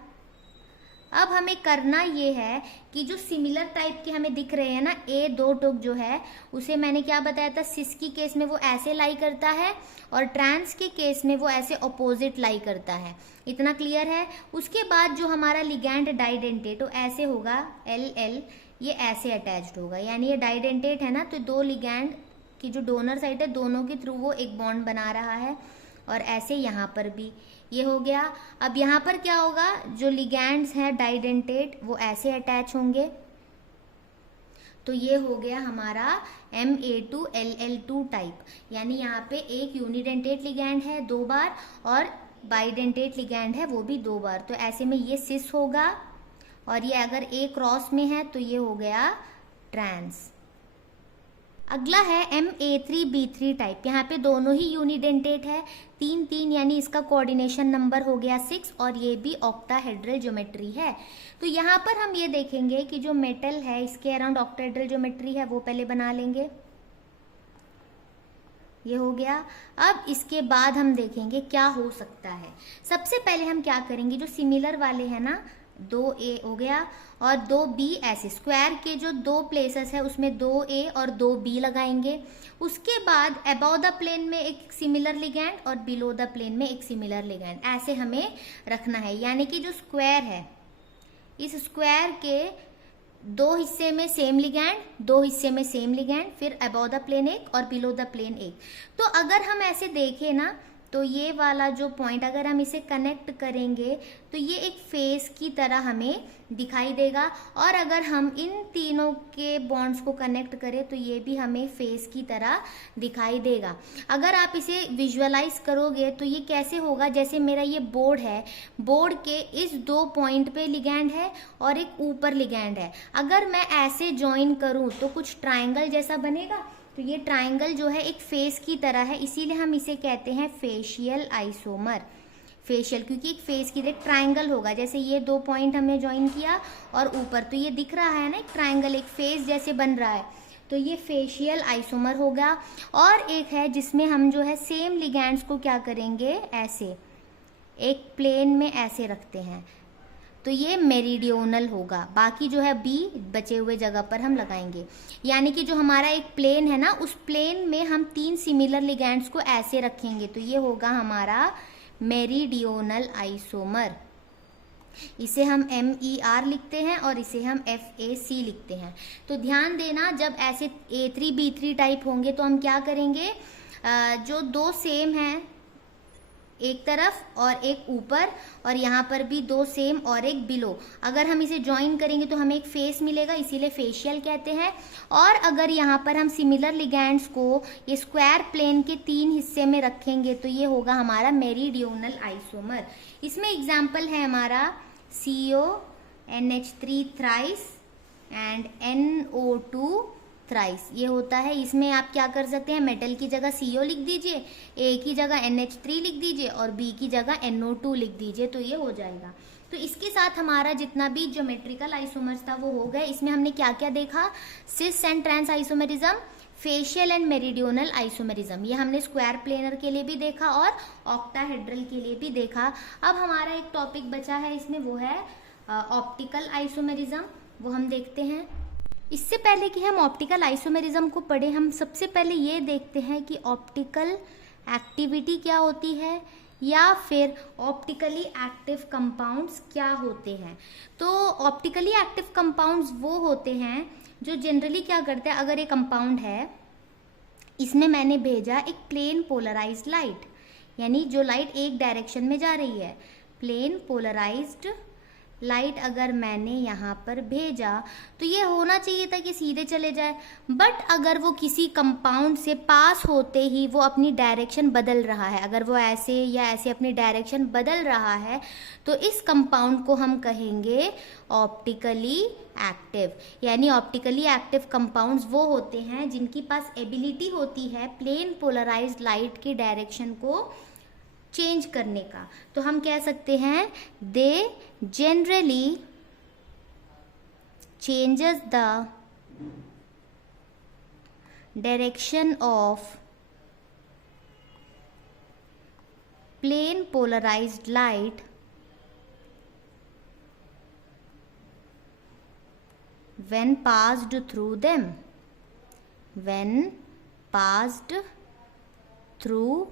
अब हमें करना ये है कि जो सिमिलर टाइप के हमें दिख रहे हैं ना, A2 टोक जो है, उसे मैंने क्या बताया था, सिस की केस में वो ऐसे लाई करता है, और ट्रांस के केस में वो ऐसे ऑपोजिट लाई करता है। इतना क्लियर है। उसके बाद जो हमारा लिगैंड डाइडेंटेट, ऐसे होगा L, ये ऐसे अटैच्ड होगा, यानी ये डाइडेंटेट है ना, तो 2 लिगैंड की जो डोनर साइड है दोनों के थ्रू वो एक बॉन्ड बना रहा है, और ऐसे यहाँ पर भी ये हो गया। अब यहाँ पर क्या होगा, जो लिगैंड्स हैं डाइडेंटेट वो ऐसे अटैच होंगे, तो ये हो गया हमारा Ma2Ll2 टाइप। यानी यहाँ पे एक यूनिडेंटेट लिगैंड है 2 बार, और बाइडेंटेट लिगैंड है वो भी 2 बार। तो ऐसे में ये सिस होगा, और ये अगर A क्रॉस में है तो ये हो गया ट्रांस। अगला है Ma3B3 टाइप। यहाँ पे दोनों ही यूनिडेंटेट है, 3 यानी इसका कोऑर्डिनेशन नंबर हो गया 6, और ये भी ऑक्टाहेड्रल ज्योमेट्री है। तो यहाँ पर हम ये देखेंगे कि जो मेटल है इसके अराउंड ऑक्टाहेड्रल ज्योमेट्री है, वो पहले बना लेंगे। ये हो गया। अब इसके बाद हम देखेंगे क्या हो सकता है। सबसे पहले हम क्या करेंगे, जो सिमिलर वाले हैं ना, 2A हो गया और 2B, ऐसे स्क्वायर के जो 2 प्लेसेस है उसमें 2A और 2B लगाएंगे। उसके बाद अबव द प्लेन में एक सिमिलर लिगैंड और बिलो द प्लेन में एक सिमिलर लिगैंड, ऐसे हमें रखना है। यानी कि जो स्क्वायर है, इस स्क्वायर के 2 हिस्से में सेम लिगैंड, 2 हिस्से में सेम लिगैंड, फिर अबव द प्लेन एक और बिलो द प्लेन एक। तो अगर हम ऐसे देखें ना, तो ये वाला जो पॉइंट अगर हम इसे कनेक्ट करेंगे तो ये एक फेस की तरह हमें दिखाई देगा, और अगर हम इन तीनों के बॉन्ड्स को कनेक्ट करें तो ये भी हमें फेस की तरह दिखाई देगा। अगर आप इसे विजुअलाइज करोगे तो ये कैसे होगा, जैसे मेरा ये बोर्ड है, बोर्ड के इस 2 पॉइंट पे लिगैंड है और एक ऊपर लिगैंड है। अगर मैं ऐसे ज्वाइन करूं तो कुछ ट्राइंगल जैसा बनेगा। तो ये ट्राइंगल जो है एक फेस की तरह है, इसीलिए हम इसे कहते हैं फेशियल आइसोमर। फेशियल क्योंकि एक फेस की एक ट्राइंगल होगा, जैसे ये 2 पॉइंट हमने ज्वाइन किया और ऊपर, तो ये दिख रहा है ना एक ट्राइंगल, एक फेस जैसे बन रहा है, तो ये फेशियल आइसोमर होगा। और एक है जिसमें हम जो है सेम लिगैंड्स को क्या करेंगे, ऐसे एक प्लेन में ऐसे रखते हैं, तो ये मेरिडियोनल होगा। बाकी जो है बी बचे हुए जगह पर हम लगाएंगे। यानी कि जो हमारा एक प्लेन है ना, उस प्लेन में हम 3 सिमिलर लिगैंड्स को ऐसे रखेंगे, तो ये होगा हमारा मेरिडियोनल आइसोमर। इसे हम MER लिखते हैं और इसे हम FAC लिखते हैं। तो ध्यान देना, जब ऐसे A3B3 टाइप होंगे तो हम क्या करेंगे, जो 2 सेम हैं एक तरफ और एक ऊपर, और यहाँ पर भी 2 सेम और एक बिलो, अगर हम इसे ज्वाइन करेंगे तो हमें एक फेस मिलेगा, इसीलिए फेशियल कहते हैं। और अगर यहाँ पर हम सिमिलर लिगैंड्स को ये स्क्वायर प्लेन के 3 हिस्से में रखेंगे तो ये होगा हमारा मेरिडियोनल आइसोमर। इसमें एग्जाम्पल है हमारा CO NH3 thrice and NO2 thrice, ये होता है। इसमें आप क्या कर सकते हैं, मेटल की जगह CO लिख दीजिए, A की जगह NH3 लिख दीजिए और B की जगह NO2 लिख दीजिए, तो ये हो जाएगा। तो इसके साथ हमारा जितना भी ज्योमेट्रिकल आइसोमर्स था वो हो गए। इसमें हमने क्या क्या देखा, cis and trans isomerism, facial and meridional isomerism, ये हमने स्क्वायर प्लेनर के लिए भी देखा और ऑक्टाहेड्रल के लिए भी देखा। अब हमारा एक टॉपिक बचा है इसमें, वो है ऑप्टिकल आइसोमेरिज्म, वो हम देखते हैं। इससे पहले कि हम ऑप्टिकल आइसोमेरिज्म को पढ़े, हम सबसे पहले ये देखते हैं कि ऑप्टिकल एक्टिविटी क्या होती है या फिर ऑप्टिकली एक्टिव कंपाउंड्स क्या होते हैं। तो ऑप्टिकली एक्टिव कंपाउंड्स वो होते हैं जो जनरली क्या करते हैं, अगर एक कंपाउंड है, इसमें मैंने भेजा एक प्लेन पोलराइज्ड लाइट, यानी जो लाइट एक डायरेक्शन में जा रही है, प्लेन पोलराइज्ड लाइट अगर मैंने यहाँ पर भेजा तो ये होना चाहिए था कि सीधे चले जाए, बट अगर वो किसी कंपाउंड से पास होते ही वो अपनी डायरेक्शन बदल रहा है, अगर वो ऐसे या ऐसे अपनी डायरेक्शन बदल रहा है, तो इस कंपाउंड को हम कहेंगे ऑप्टिकली एक्टिव। यानी ऑप्टिकली एक्टिव कंपाउंड्स वो होते हैं जिनकी पास एबिलिटी होती है प्लेन पोलराइज्ड लाइट की डायरेक्शन को चेंज करने का। तो हम कह सकते हैं they generally changes the direction of plane polarised light when passed through them, when passed through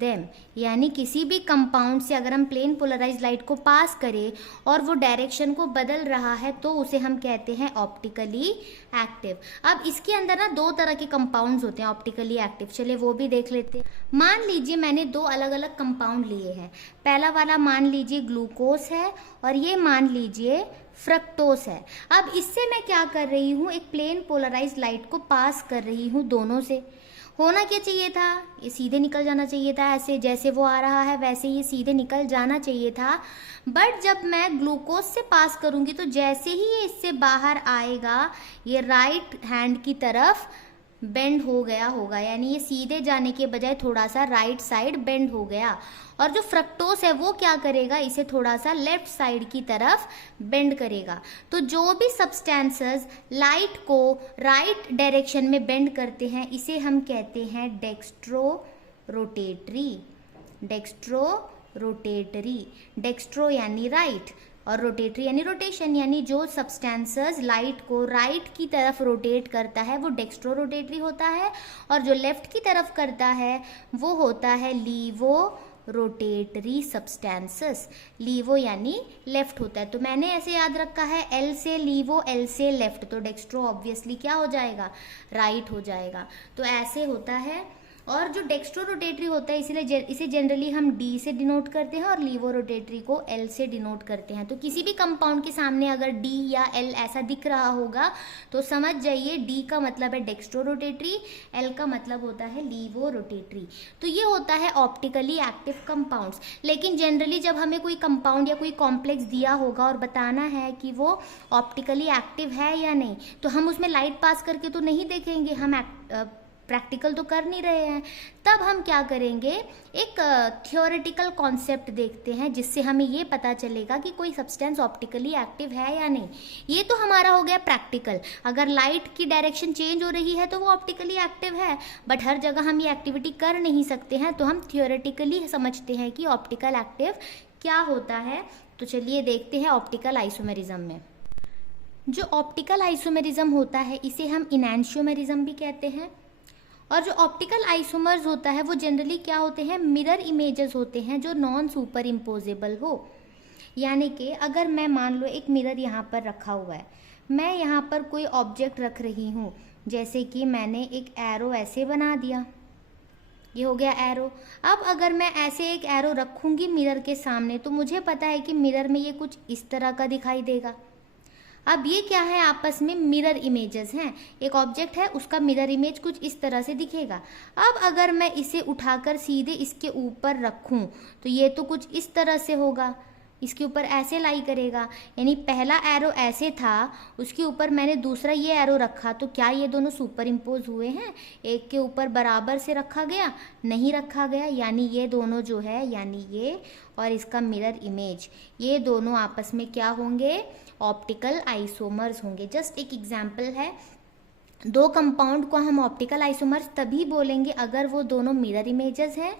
them, यानी किसी भी कंपाउंड से अगर हम प्लेन पोलराइज्ड लाइट को पास करें और वो डायरेक्शन को बदल रहा है तो उसे हम कहते हैं ऑप्टिकली एक्टिव। अब इसके अंदर ना दो तरह के कंपाउंड्स होते हैं ऑप्टिकली एक्टिव, चलिए वो भी देख लेते हैं। मान लीजिए मैंने दो अलग अलग कंपाउंड लिए हैं, पहला वाला मान लीजिए ग्लूकोज है और ये मान लीजिए फ्रक्टोस है। अब इससे मैं क्या कर रही हूँ, एक प्लेन पोलराइज्ड लाइट को पास कर रही हूँ दोनों से। होना क्या चाहिए था, ये सीधे निकल जाना चाहिए था, ऐसे जैसे वो आ रहा है वैसे ये सीधे निकल जाना चाहिए था। बट जब मैं ग्लूकोज से पास करूँगी तो जैसे ही ये इससे बाहर आएगा ये राइट हैंड की तरफ बेंड हो गया होगा, यानी ये सीधे जाने के बजाय थोड़ा सा राइट साइड बेंड हो गया। और जो फ्रक्टोस है वो क्या करेगा, इसे थोड़ा सा लेफ्ट साइड की तरफ बेंड करेगा। तो जो भी सब्सटेंसेस लाइट को राइट डायरेक्शन में बेंड करते हैं इसे हम कहते हैं dextro rotatory. Dextro rotatory, dextro यानी राइट और रोटेटरी यानी रोटेशन, यानी जो सब्सटेंसेस लाइट को राइट की तरफ रोटेट करता है वो डेक्स्ट्रो रोटेटरी होता है, और जो लेफ्ट की तरफ करता है वो होता है लीवो रोटेटरी सब्सटेंसेस। लीवो यानी लेफ्ट होता है, तो मैंने ऐसे याद रखा है एल से लीवो, एल से लेफ्ट, तो डेक्स्ट्रो ऑब्वियसली क्या हो जाएगा, राइट हो जाएगा। तो ऐसे होता है। और जो डेक्स्ट्रो रोटेटरी होता है इसलिए इसे जनरली हम डी से डिनोट करते हैं और लीवो रोटेटरी को एल से डिनोट करते हैं। तो किसी भी कंपाउंड के सामने अगर डी या एल ऐसा दिख रहा होगा तो समझ जाइए डी का मतलब है डेक्स्ट्रो रोटेटरी, एल का मतलब होता है लीवो रोटेटरी। तो ये होता है ऑप्टिकली एक्टिव कंपाउंड्स। लेकिन जनरली जब हमें कोई कंपाउंड या कोई कॉम्प्लेक्स दिया होगा और बताना है कि वो ऑप्टिकली एक्टिव है या नहीं, तो हम उसमें लाइट पास करके तो नहीं देखेंगे, हम प्रैक्टिकल तो कर नहीं रहे हैं। तब हम क्या करेंगे, एक थियोरेटिकल कॉन्सेप्ट देखते हैं जिससे हमें ये पता चलेगा कि कोई सब्सटेंस ऑप्टिकली एक्टिव है या नहीं। ये तो हमारा हो गया प्रैक्टिकल, अगर लाइट की डायरेक्शन चेंज हो रही है तो वो ऑप्टिकली एक्टिव है, बट हर जगह हम ये एक्टिविटी कर नहीं सकते हैं, तो हम थियोरेटिकली समझते हैं कि ऑप्टिकल एक्टिव क्या होता है। तो चलिए देखते हैं ऑप्टिकल आइसोमेरिज्म में। जो ऑप्टिकल आइसोमेरिज्म होता है इसे हम इनैंशियोमेरिज्म भी कहते हैं। और जो ऑप्टिकल आइसोमर्स होता है वो जनरली क्या होते हैं, मिरर इमेजेस होते हैं जो नॉन सुपर इम्पोजेबल हो। यानी कि अगर मैं मान लो एक मिरर यहाँ पर रखा हुआ है, मैं यहाँ पर कोई ऑब्जेक्ट रख रही हूँ, जैसे कि मैंने एक एरो ऐसे बना दिया, ये हो गया एरो। अब अगर मैं ऐसे एक एरो रखूँगी मिरर के सामने तो मुझे पता है कि मिरर में ये कुछ इस तरह का दिखाई देगा। अब ये क्या है, आपस में मिरर इमेजेस हैं। एक ऑब्जेक्ट है उसका मिरर इमेज कुछ इस तरह से दिखेगा। अब अगर मैं इसे उठाकर सीधे इसके ऊपर रखूं तो ये तो कुछ इस तरह से होगा, इसके ऊपर ऐसे लाई करेगा, यानी पहला एरो ऐसे था, उसके ऊपर मैंने दूसरा ये एरो रखा, तो क्या ये दोनों सुपर इम्पोज हुए हैं? एक के ऊपर बराबर से रखा गया? नहीं रखा गया, यानी ये दोनों जो है, यानी ये और इसका मिरर इमेज, ये दोनों आपस में क्या होंगे? ऑप्टिकल आइसोमर्स होंगे। जस्ट एक एग्जाम्पल है, दो कंपाउंड को हम ऑप्टिकल आइसोमर्स तभी बोलेंगे अगर वो दोनों मिरर इमेजेस हैं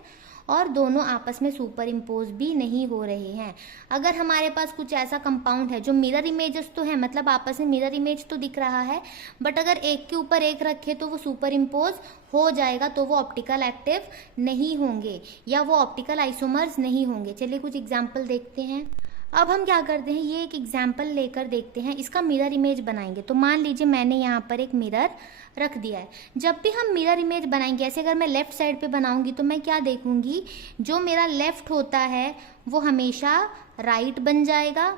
और दोनों आपस में सुपर इम्पोज भी नहीं हो रहे हैं। अगर हमारे पास कुछ ऐसा कंपाउंड है जो मिरर इमेजेस तो है, मतलब आपस में मिरर इमेज तो दिख रहा है, बट अगर एक के ऊपर एक रखे तो वो सुपर इम्पोज हो जाएगा, तो वो ऑप्टिकल एक्टिव नहीं होंगे या वो ऑप्टिकल आइसोमर्स नहीं होंगे। चलिए कुछ एग्जाम्पल देखते हैं। अब हम क्या करते हैं, ये एक एग्जाम्पल लेकर देखते हैं, इसका मिरर इमेज बनाएंगे। तो मान लीजिए मैंने यहाँ पर एक मिरर रख दिया है। जब भी हम मिरर इमेज बनाएंगे, ऐसे अगर मैं लेफ्ट साइड पे बनाऊंगी तो मैं क्या देखूंगी, जो मेरा लेफ्ट होता है वो हमेशा राइट बन जाएगा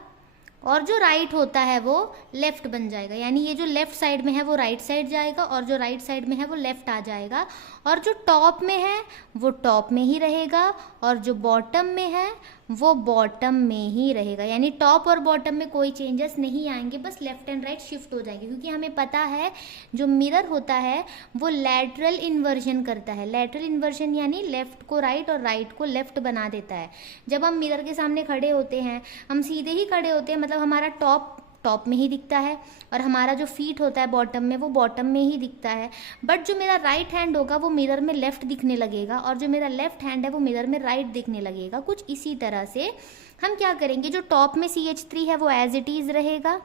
और जो राइट होता है वो लेफ्ट बन जाएगा, यानी ये जो लेफ्ट साइड में है वो राइट साइड जाएगा और जो राइट साइड में है वो लेफ्ट आ जाएगा, और जो टॉप में है वो टॉप में ही रहेगा और जो बॉटम में है वो बॉटम में ही रहेगा, यानी टॉप और बॉटम में कोई चेंजेस नहीं आएंगे, बस लेफ्ट एंड राइट शिफ्ट हो जाएंगे। क्योंकि हमें पता है जो मिरर होता है वो लैटरल इन्वर्जन करता है। लैटरल इन्वर्जन यानी लेफ्ट को राइट और राइट को लेफ्ट बना देता है। जब हम मिरर के सामने खड़े होते हैं, हम सीधे ही खड़े होते हैं, मतलब हमारा टॉप में ही दिखता है और हमारा जो फीट होता है बॉटम में वो बॉटम में ही दिखता है। बट जो मेरा राइट हैंड होगा वो मिरर में लेफ्ट दिखने लगेगा और जो मेरा लेफ्ट हैंड है वो मिरर में राइट दिखने लगेगा। कुछ इसी तरह से हम क्या करेंगे, जो टॉप में CH3 है वो एज इट इज़ रहेगा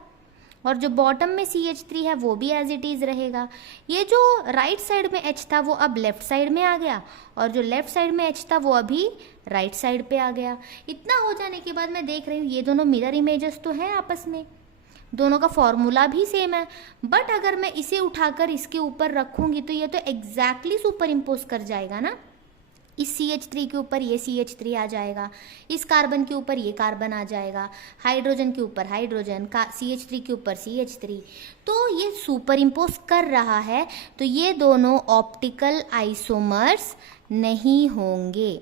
और जो बॉटम में CH3 है वो भी एज इट इज़ रहेगा। ये जो राइट साइड में H था वो अब लेफ्ट साइड में आ गया और जो लेफ्ट साइड में H था वो अभी राइट साइड पे आ गया। इतना हो जाने के बाद मैं देख रही हूँ ये दोनों मिरर इमेजेस तो हैं आपस में, दोनों का फॉर्मूला भी सेम है, बट अगर मैं इसे उठाकर इसके ऊपर रखूंगी तो ये तो एग्जैक्टली सुपर इम्पोज कर जाएगा ना। इस CH3 के ऊपर ये CH3 आ जाएगा, इस कार्बन के ऊपर ये कार्बन आ जाएगा, हाइड्रोजन के ऊपर हाइड्रोजन का, CH3 के ऊपर CH3, तो ये सुपर इम्पोज कर रहा है। तो ये दोनों ऑप्टिकल आइसोमर्स नहीं होंगे,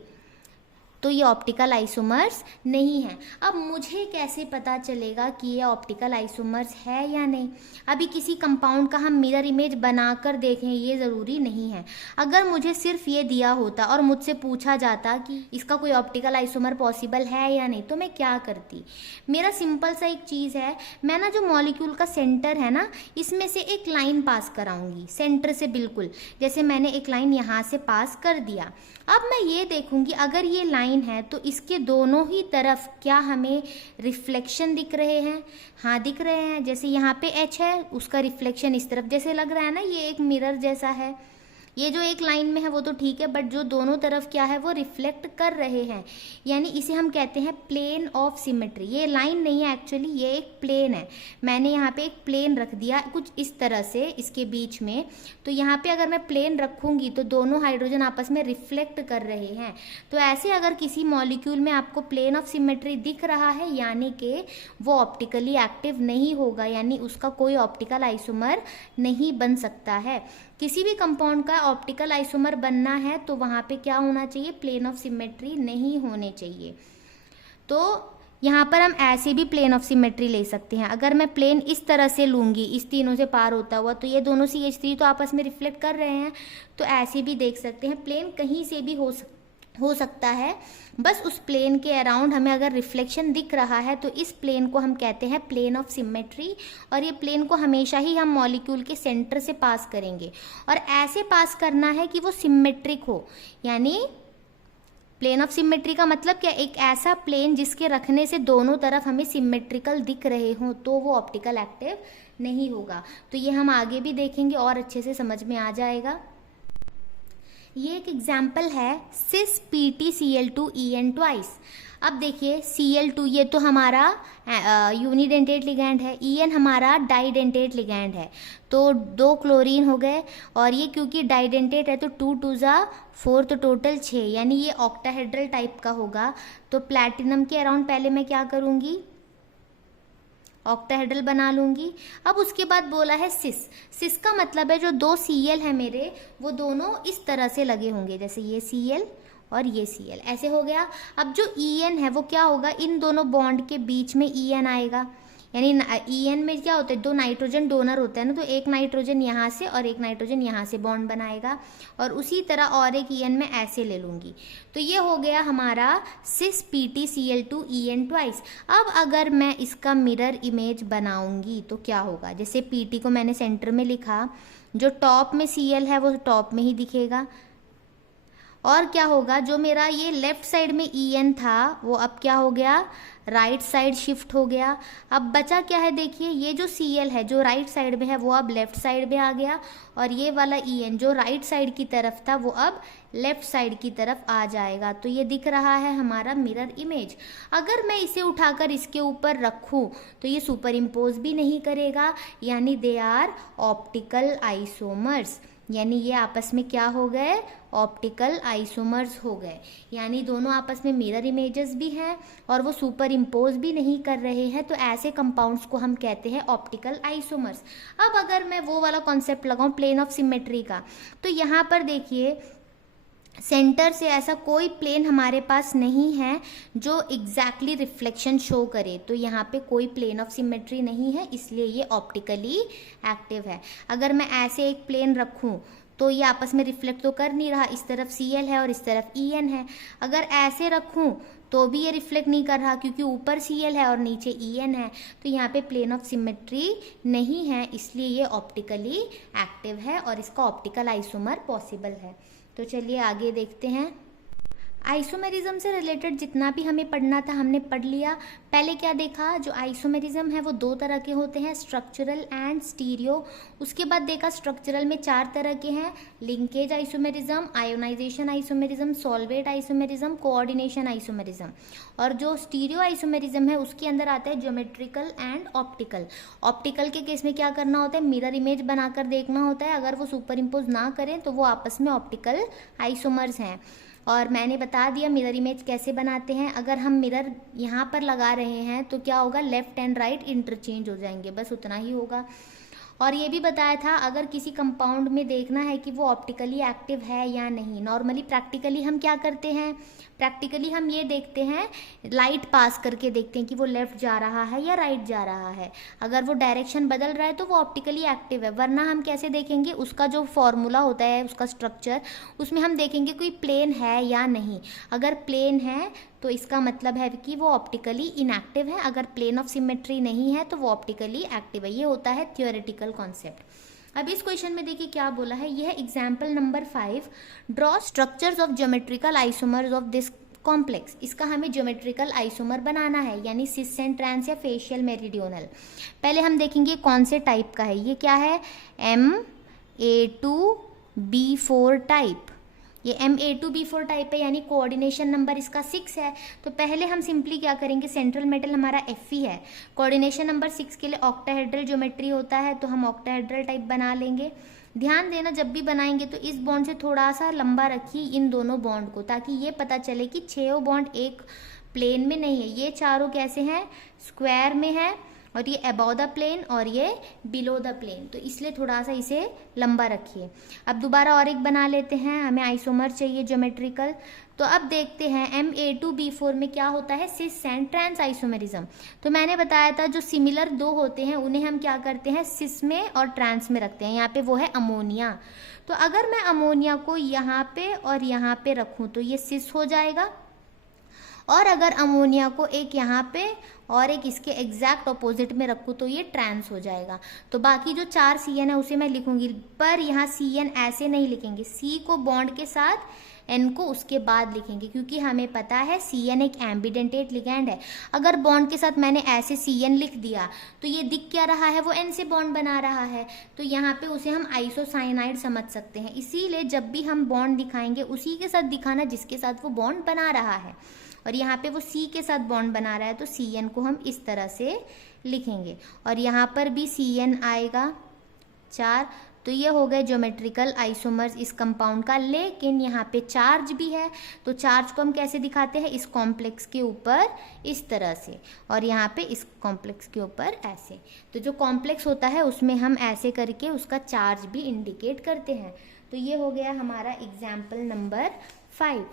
तो ये ऑप्टिकल आइसोमर्स नहीं है। अब मुझे कैसे पता चलेगा कि ये ऑप्टिकल आइसोमर्स है या नहीं? अभी किसी कंपाउंड का हम मिरर इमेज बनाकर देखें ये ज़रूरी नहीं है। अगर मुझे सिर्फ ये दिया होता और मुझसे पूछा जाता कि इसका कोई ऑप्टिकल आइसोमर पॉसिबल है या नहीं, तो मैं क्या करती? मेरा सिंपल सा एक चीज़ है, मैं ना जो मॉलिक्यूल का सेंटर है ना, इसमें से एक लाइन पास कराऊंगी सेंटर से, बिल्कुल जैसे मैंने एक लाइन यहाँ से पास कर दिया। अब मैं ये देखूंगी अगर ये लाइन है तो इसके दोनों ही तरफ क्या हमें रिफ्लेक्शन दिख रहे हैं? हाँ दिख रहे हैं। जैसे यहाँ पे H है, उसका रिफ्लेक्शन इस तरफ जैसे लग रहा है ना, ये एक मिरर जैसा है। ये जो एक लाइन में है वो तो ठीक है, बट जो दोनों तरफ क्या है वो रिफ्लेक्ट कर रहे हैं, यानी इसे हम कहते हैं प्लेन ऑफ सिमेट्री। ये लाइन नहीं है एक्चुअली, ये एक प्लेन है। मैंने यहाँ पे एक प्लेन रख दिया कुछ इस तरह से इसके बीच में, तो यहाँ पे अगर मैं प्लेन रखूंगी तो दोनों हाइड्रोजन आपस में रिफ्लेक्ट कर रहे हैं। तो ऐसे अगर किसी मॉलिक्यूल में आपको प्लेन ऑफ सिमेट्री दिख रहा है, यानी कि वो ऑप्टिकली एक्टिव नहीं होगा, यानी उसका कोई ऑप्टिकल आइसोमर नहीं बन सकता है। किसी भी कंपाउंड का ऑप्टिकल आइसोमर बनना है तो वहाँ पे क्या होना चाहिए? प्लेन ऑफ सिमेट्री नहीं होने चाहिए। तो यहाँ पर हम ऐसे भी प्लेन ऑफ सिमेट्री ले सकते हैं। अगर मैं प्लेन इस तरह से लूँगी, इस तीनों से पार होता हुआ, तो ये दोनों CH3 तो आपस में रिफ्लेक्ट कर रहे हैं, तो ऐसे भी देख सकते हैं। प्लेन कहीं से भी हो सकता है, बस उस प्लेन के अराउंड हमें अगर रिफ्लेक्शन दिख रहा है तो इस प्लेन को हम कहते हैं प्लेन ऑफ सिमेट्री। और ये प्लेन को हमेशा ही हम मॉलिक्यूल के सेंटर से पास करेंगे और ऐसे पास करना है कि वो सिमेट्रिक हो। यानी प्लेन ऑफ सिमेट्री का मतलब क्या? एक ऐसा प्लेन जिसके रखने से दोनों तरफ हमें सिमेट्रिकल दिख रहे हों, तो वो ऑप्टिकल एक्टिव नहीं होगा। तो ये हम आगे भी देखेंगे और अच्छे से समझ में आ जाएगा। ये एक एग्जाम्पल है सिस PtCl2En ट्वाइस। अब देखिए Cl2 ये तो हमारा यूनिडेंटेट लिगैंड है, En हमारा डाइडेंटेट लिगैंड है, तो 2 क्लोरीन हो गए, और ये क्योंकि डाइडेंटेट है तो 2 2 जा 4, तो टोटल 6, यानी ये ऑक्टाहेड्रल टाइप का होगा। तो प्लैटिनम के अराउंड पहले मैं क्या करूँगी? ऑक्टाहेड्रल बना लूंगी। अब उसके बाद बोला है सिस। सिस का मतलब है जो दो Cl है मेरे, वो दोनों इस तरह से लगे होंगे, जैसे ये Cl और ये Cl ऐसे हो गया। अब जो En है वो क्या होगा, इन दोनों बॉन्ड के बीच में En आएगा, यानी En में क्या होता है, दो नाइट्रोजन डोनर होता है ना, तो एक नाइट्रोजन यहाँ से और एक नाइट्रोजन यहाँ से बॉन्ड बनाएगा, और उसी तरह और एक En में ऐसे ले लूँगी। तो ये हो गया हमारा सिस PtCl2 En ट्वाइस। अब अगर मैं इसका मिरर इमेज बनाऊंगी तो क्या होगा, जैसे Pt को मैंने सेंटर में लिखा, जो टॉप में Cl है वो टॉप में ही दिखेगा, और क्या होगा, जो मेरा ये लेफ्ट साइड में En था वो अब क्या हो गया, राइट साइड शिफ्ट हो गया। अब बचा क्या है, देखिए ये जो Cl है जो राइट साइड में है वो अब लेफ्ट साइड में आ गया, और ये वाला En जो राइट साइड की तरफ था वो अब लेफ्ट साइड की तरफ आ जाएगा। तो ये दिख रहा है हमारा मिरर इमेज। अगर मैं इसे उठाकर इसके ऊपर रखूं तो ये सुपर इम्पोज भी नहीं करेगा, यानी दे आर ऑप्टिकल आइसोमर्स, यानी ये आपस में क्या हो गए, ऑप्टिकल आइसोमर्स हो गए, यानी दोनों आपस में मिरर इमेजेस भी हैं और वो सुपर इम्पोज भी नहीं कर रहे हैं। तो ऐसे कंपाउंड्स को हम कहते हैं ऑप्टिकल आइसोमर्स। अब अगर मैं वो वाला कॉन्सेप्ट लगाऊं प्लेन ऑफ सिमेट्री का, तो यहाँ पर देखिए सेंटर से ऐसा कोई प्लेन हमारे पास नहीं है जो एग्जैक्टली रिफ्लेक्शन शो करे, तो यहाँ पे कोई प्लेन ऑफ सिमेट्री नहीं है, इसलिए ये ऑप्टिकली एक्टिव है। अगर मैं ऐसे एक प्लेन रखूँ तो ये आपस में रिफ्लेक्ट तो कर नहीं रहा, इस तरफ Cl है और इस तरफ En है। अगर ऐसे रखूँ तो भी ये रिफ्लेक्ट नहीं कर रहा, क्योंकि ऊपर Cl है और नीचे En है, तो यहाँ पे प्लेन ऑफ सिमेट्री नहीं है, इसलिए ये ऑप्टिकली एक्टिव है और इसका ऑप्टिकल आइसोमर पॉसिबल है। तो चलिए आगे देखते हैं। आइसोमेरिज्म से रिलेटेड जितना भी हमें पढ़ना था हमने पढ़ लिया। पहले क्या देखा, जो आइसोमेरिज्म है वो दो तरह के होते हैं, स्ट्रक्चरल एंड स्टीरियो। उसके बाद देखा स्ट्रक्चरल में चार तरह के हैं, linkage isomerism, ionisation isomerism, solvate isomerism, coordination isomerism. और जो स्टीरियो आइसोमेरिज्म है उसके अंदर आता है ज्योमेट्रिकल एंड ऑप्टिकल। ऑप्टिकल के केस में क्या करना होता है, मिरर इमेज बनाकर देखना होता है, अगर वो सुपर इम्पोज ना करें तो वो आपस में ऑप्टिकल आइसोमर्स हैं। और मैंने बता दिया मिरर इमेज कैसे बनाते हैं। अगर हम मिरर यहाँ पर लगा रहे हैं तो क्या होगा, लेफ्ट एंड राइट इंटरचेंज हो जाएंगे, बस उतना ही होगा। और ये भी बताया था अगर किसी कंपाउंड में देखना है कि वो ऑप्टिकली एक्टिव है या नहीं, नॉर्मली प्रैक्टिकली हम क्या करते हैं, प्रैक्टिकली हम ये देखते हैं, लाइट पास करके देखते हैं कि वो लेफ्ट जा रहा है या राइट जा रहा है। अगर वो डायरेक्शन बदल रहा है तो वो ऑप्टिकली एक्टिव है, वरना हम कैसे देखेंगे, उसका जो फॉर्मूला होता है उसका स्ट्रक्चर, उसमें हम देखेंगे कोई प्लेन है या नहीं। अगर प्लेन है तो इसका मतलब है कि वो ऑप्टिकली इनएक्टिव है, अगर प्लेन ऑफ सिमेट्री नहीं है तो वो ऑप्टिकली एक्टिव है। ये होता है थियोरेटिकल कॉन्सेप्ट। अब इस क्वेश्चन में देखिए क्या बोला है, यह example number 5, draw structures of geometrical isomers of this complex. इसका हमें ज्योमेट्रिकल आइसोमर बनाना है, यानी सिस एंड ट्रांस या फेशियल मेरिडियोनल। पहले हम देखेंगे कौन से टाइप का है, ये क्या है, MA2B4 टाइप। ये MA2B4 टाइप है, यानी कोऑर्डिनेशन नंबर इसका 6 है। तो पहले हम सिंपली क्या करेंगे, सेंट्रल मेटल हमारा Fe है, कोऑर्डिनेशन नंबर 6 के लिए ऑक्टाहेड्रल ज्योमेट्री होता है, तो हम ऑक्टाहेड्रल टाइप बना लेंगे। ध्यान देना जब भी बनाएंगे तो इस बॉन्ड से थोड़ा सा लंबा रखिए इन दोनों बॉन्ड को, ताकि ये पता चले कि 6 बॉन्ड एक प्लेन में नहीं है, ये चारों कैसे हैं, स्क्वायर में है, और ये अबव द प्लेन और ये बिलो द प्लेन, तो इसलिए थोड़ा सा इसे लंबा रखिए। अब दोबारा और एक बना लेते हैं, हमें आइसोमर चाहिए ज्योमेट्रिकल। तो अब देखते हैं MA2B4 में क्या होता है, सिस एंड ट्रांस आइसोमेरिज्म। तो मैंने बताया था जो सिमिलर दो होते हैं उन्हें हम क्या करते हैं, सिस में और ट्रांस में रखते हैं। यहाँ पे वो है अमोनिया। तो अगर मैं अमोनिया को यहाँ पे और यहाँ पे रखूँ तो ये सिस हो जाएगा, और अगर अमोनिया को एक यहाँ पे और एक इसके एग्जैक्ट अपोजिट में रखूँ तो ये ट्रांस हो जाएगा। तो बाकी जो 4 CN है उसे मैं लिखूंगी, पर यहाँ CN ऐसे नहीं लिखेंगे, C को बॉन्ड के साथ, N को उसके बाद लिखेंगे, क्योंकि हमें पता है CN एक एम्बिडेंटेट लिगैंड है। अगर बॉन्ड के साथ मैंने ऐसे CN लिख दिया तो ये दिख क्या रहा है, वो N से बॉन्ड बना रहा है, तो यहाँ पे उसे हम आइसोसाइनाइड समझ सकते हैं। इसीलिए जब भी हम बॉन्ड दिखाएंगे उसी के साथ दिखाना जिसके साथ वो बॉन्ड बना रहा है, और यहाँ पे वो C के साथ बॉन्ड बना रहा है तो CN को हम इस तरह से लिखेंगे, और यहाँ पर भी CN आएगा 4। तो ये हो गए ज्योमेट्रिकल आइसोमर्स इस कंपाउंड का, लेकिन यहाँ पे चार्ज भी है, तो चार्ज को हम कैसे दिखाते हैं, इस कॉम्प्लेक्स के ऊपर इस तरह से, और यहाँ पे इस कॉम्प्लेक्स के ऊपर ऐसे। तो जो कॉम्प्लेक्स होता है उसमें हम ऐसे करके उसका चार्ज भी इंडिकेट करते हैं। तो ये हो गया हमारा एग्जाम्पल नंबर 5।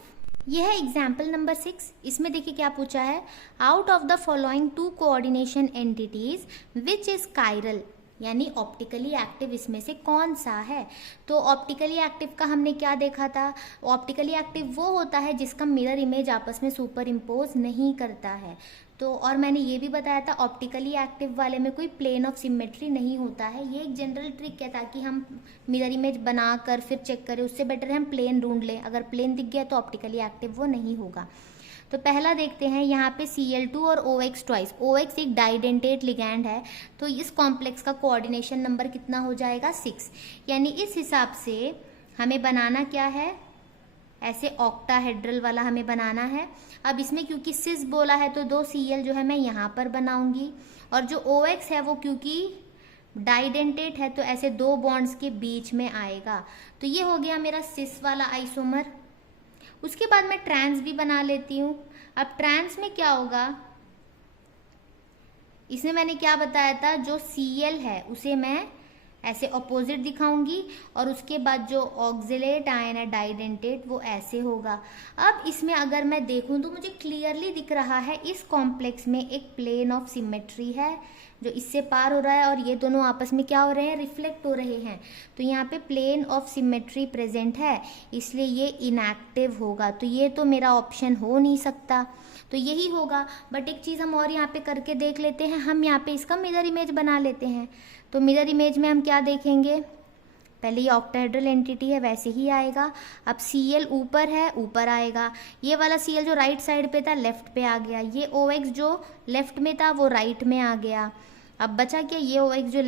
यह है एग्जाम्पल नंबर 6। इसमें देखिए क्या पूछा है, out of the following 2 coordination entities which is chiral, यानी ऑप्टिकली एक्टिव इसमें से कौन सा है। तो ऑप्टिकली एक्टिव का हमने क्या देखा था, ऑप्टिकली एक्टिव वो होता है जिसका मिरर इमेज आपस में सुपर इम्पोज नहीं करता है। तो और मैंने ये भी बताया था ऑप्टिकली एक्टिव वाले में कोई प्लेन ऑफ सिमेट्री नहीं होता है। ये एक जनरल ट्रिक है ताकि हम मिरर इमेज बना कर फिर चेक करें, उससे बेटर है हम प्लेन ढूंढ लें। अगर प्लेन दिख गया तो ऑप्टिकली एक्टिव वो नहीं होगा। तो पहला देखते हैं, यहाँ पे Cl2 और OX ट्वाइस। OX एक डाइडेंटेट लिगैंड है, तो इस कॉम्प्लेक्स का कोऑर्डिनेशन नंबर कितना हो जाएगा, 6। यानी इस हिसाब से हमें बनाना क्या है, ऐसे ऑक्टाहेड्रल वाला हमें बनाना है। अब इसमें क्योंकि सिस बोला है तो 2 Cl जो है मैं यहाँ पर बनाऊंगी, और जो OX है वो क्योंकि डाइडेंटेट है तो ऐसे 2 बॉन्ड्स के बीच में आएगा। तो ये हो गया मेरा सिस वाला आइसोमर। उसके बाद मैं ट्रांस भी बना लेती हूँ। अब ट्रांस में क्या होगा, इसमें मैंने क्या बताया था, जो Cl है उसे मैं ऐसे ऑपोजिट दिखाऊंगी, और उसके बाद जो ऑक्सिलेट आयन है डाइडेंटेट वो ऐसे होगा। अब इसमें अगर मैं देखूं तो मुझे क्लियरली दिख रहा है इस कॉम्प्लेक्स में एक प्लेन ऑफ सिमेट्री है जो इससे पार हो रहा है, और ये दोनों आपस में क्या हो रहे हैं, रिफ्लेक्ट हो रहे हैं। तो यहाँ पे प्लेन ऑफ सिमेट्री प्रेजेंट है, इसलिए ये इनएक्टिव होगा। तो ये तो मेरा ऑप्शन हो नहीं सकता, तो यही होगा। बट एक चीज़ हम और यहाँ पे करके देख लेते हैं, हम यहाँ पे इसका मिरर इमेज बना लेते हैं। तो मिरर इमेज में हम क्या देखेंगे, पहले ये ऑक्टाहेड्रल एंटिटी है वैसे ही आएगा। अब Cl ऊपर है, ऊपर आएगा। ये वाला Cl जो राइट साइड पे था लेफ्ट पे आ गया। ये OX जो लेफ्ट में था वो राइट में आ गया। अब बचा क्या, ये OX जो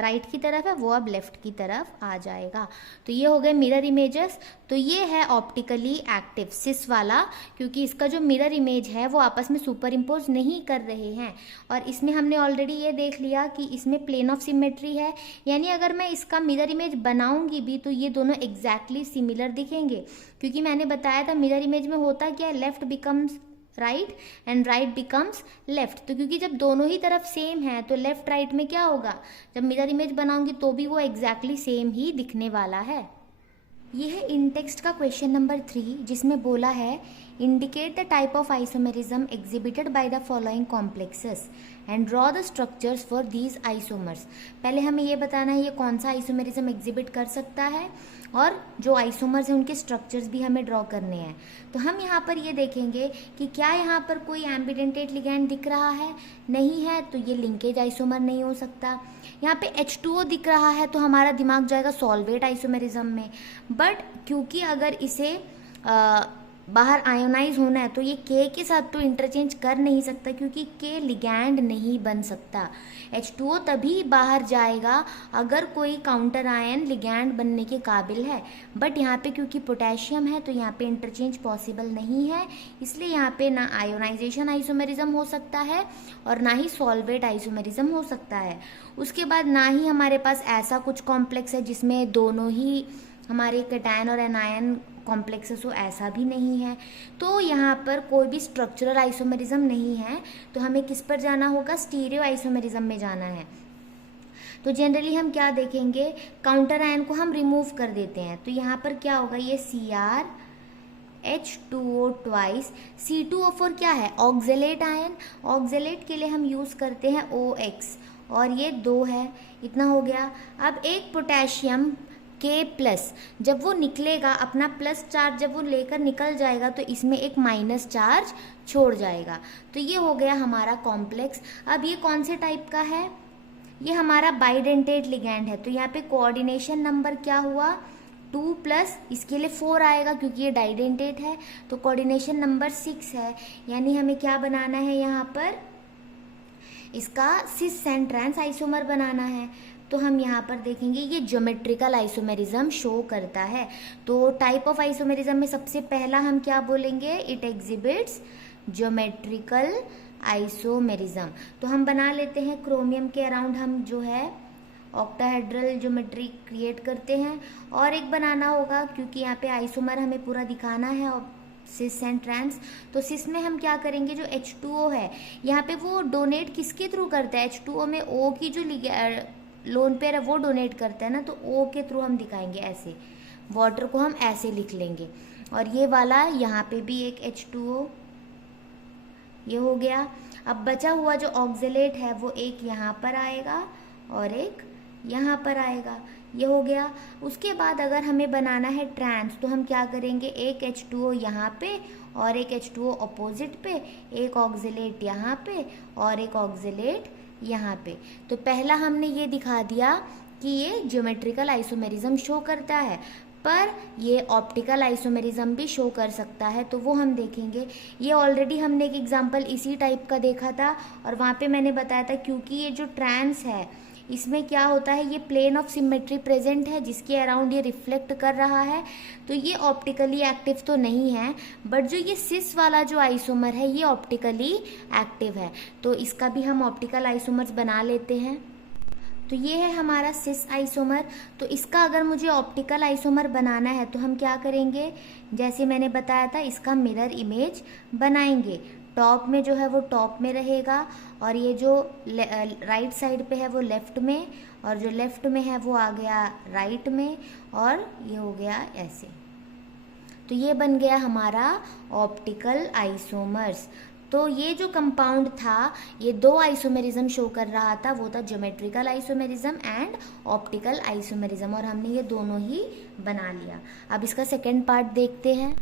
राइट की तरफ है वो अब लेफ्ट की तरफ आ जाएगा। तो ये हो गए मिरर इमेजेस। तो ये है ऑप्टिकली एक्टिव सिस वाला, क्योंकि इसका जो मिरर इमेज है वो आपस में सुपर इम्पोज नहीं कर रहे हैं। और इसमें हमने ऑलरेडी ये देख लिया कि इसमें प्लेन ऑफ सिमेट्री है, यानी अगर मैं इसका मिरर इमेज बनाऊंगी भी तो ये दोनों एग्जैक्टली सिमिलर दिखेंगे। क्योंकि मैंने बताया था मिरर इमेज में होता क्या है, left becomes right and right becomes left. तो क्योंकि जब दोनों ही तरफ सेम है तो लेफ्ट राइट में क्या होगा, जब मिरर इमेज बनाऊंगी तो भी वो एग्जैक्टली सेम ही दिखने वाला है। ये है इन टेक्स्ट का क्वेश्चन नंबर 3, जिसमें बोला है indicate the type of isomerism exhibited by the following complexes and draw the structures for these isomers. पहले हमें ये बताना है ये कौन सा आइसोमेरिज्म एग्जिबिट कर सकता है, और जो आइसोमर्स हैं उनके स्ट्रक्चर्स भी हमें ड्रॉ करने हैं। तो हम यहाँ पर ये देखेंगे कि क्या यहाँ पर कोई एम्बिडेंटेट लिगैंड दिख रहा है, नहीं है तो ये लिंकेज आइसोमर नहीं हो सकता। यहाँ पे H2O दिख रहा है तो हमारा दिमाग जाएगा सॉल्वेट आइसोमेरिज्म में। बट क्योंकि अगर इसे बाहर आयोनाइज होना है तो ये K के साथ तो इंटरचेंज कर नहीं सकता, क्योंकि K लिगैंड नहीं बन सकता। H2O तभी बाहर जाएगा अगर कोई काउंटर आयन लिगैंड बनने के काबिल है। बट यहाँ पे क्योंकि पोटेशियम है तो यहाँ पे इंटरचेंज पॉसिबल नहीं है, इसलिए यहाँ पे ना आयोनाइजेशन आइसोमेरिज्म हो सकता है और ना ही सॉल्वेट आइसोमेरिज्म हो सकता है। उसके बाद ना ही हमारे पास ऐसा कुछ कॉम्प्लेक्स है जिसमें दोनों ही हमारे कैटायन और एनायन कॉम्प्लेक्सेस हो, ऐसा भी नहीं है। तो यहाँ पर कोई भी स्ट्रक्चरल आइसोमेरिज्म नहीं है, तो हमें किस पर जाना होगा, स्टीरियो आइसोमेरिज्म में जाना है। तो जनरली हम क्या देखेंगे, काउंटर आयन को हम रिमूव कर देते हैं। तो यहाँ पर क्या होगा, ये Cr H2O ट्वाइस, C2O4 क्या है, ऑक्जेलेट आयन। ऑक्जेलेट के लिए हम यूज़ करते हैं OX, और ये 2 है, इतना हो गया। अब एक पोटेशियम K+, जब वो निकलेगा अपना प्लस चार्ज जब वो लेकर निकल जाएगा तो इसमें एक माइनस चार्ज छोड़ जाएगा। तो ये हो गया हमारा कॉम्प्लेक्स। अब ये कौन से टाइप का है, ये हमारा बाइडेंटेट लिगैंड है। तो यहाँ पे कोऑर्डिनेशन नंबर क्या हुआ, 2+, इसके लिए 4 आएगा क्योंकि ये डाइडेंटेट है। तो कोऑर्डिनेशन नंबर 6 है, यानी हमें क्या बनाना है, यहाँ पर इसका सिस एंड ट्रांस आइसोमर बनाना है। तो हम यहाँ पर देखेंगे ये ज्योमेट्रिकल आइसोमेरिज्म शो करता है। तो टाइप ऑफ आइसोमेरिज्म में सबसे पहला हम क्या बोलेंगे, इट एग्जिबिट्स ज्योमेट्रिकल आइसोमेरिज्म। तो हम बना लेते हैं क्रोमियम के अराउंड हम जो है ऑक्टाहेड्रल ज्योमेट्री क्रिएट करते हैं, और एक बनाना होगा क्योंकि यहाँ पे आइसोमर हमें पूरा दिखाना है और सिस एंड ट्रांस। तो सिस में हम क्या करेंगे, जो H2O है यहाँ पे वो डोनेट किसके थ्रू करता है, H2O में O की जो लोन पेयर है वो डोनेट करता है ना, तो O के थ्रू हम दिखाएंगे ऐसे, वाटर को हम ऐसे लिख लेंगे। और ये वाला यहाँ पे भी एक H2O, ये हो गया। अब बचा हुआ जो ऑक्जेलेट है वो एक यहाँ पर आएगा और एक यहाँ पर आएगा, ये हो गया। उसके बाद अगर हमें बनाना है ट्रांस तो हम क्या करेंगे, एक H2O यहाँ पे और एक H2O अपोजिट पे, एक ऑक्जेलेट यहाँ पे और एक ऑक्जेलेट यहाँ पे। तो पहला हमने ये दिखा दिया कि ये ज्योमेट्रिकल आइसोमेरिज्म शो करता है, पर ये ऑप्टिकल आइसोमेरिज्म भी शो कर सकता है, तो वो हम देखेंगे। ये ऑलरेडी हमने एक एग्जांपल इसी टाइप का देखा था और वहाँ पे मैंने बताया था क्योंकि ये जो ट्रांस है इसमें क्या होता है, ये प्लेन ऑफ सिमेट्री प्रेजेंट है जिसके अराउंड ये रिफ्लेक्ट कर रहा है, तो ये ऑप्टिकली एक्टिव तो नहीं है। बट जो ये सिस वाला जो आइसोमर है ये ऑप्टिकली एक्टिव है, तो इसका भी हम ऑप्टिकल आइसोमर्स बना लेते हैं। तो ये है हमारा सिस आइसोमर। तो इसका अगर मुझे ऑप्टिकल आइसोमर बनाना है तो हम क्या करेंगे, जैसे मैंने बताया था इसका मिरर इमेज बनाएंगे। टॉप में जो है वो टॉप में रहेगा और ये जो राइट साइड पे है वो लेफ्ट में, और जो लेफ्ट में है वो आ गया राइट में, और ये हो गया ऐसे। तो ये बन गया हमारा ऑप्टिकल आइसोमर्स। तो ये जो कंपाउंड था ये दो आइसोमेरिज्म शो कर रहा था, वो था geometrical isomerism and optical isomerism, और हमने ये दोनों ही बना लिया। अब इसका सेकेंड पार्ट देखते हैं।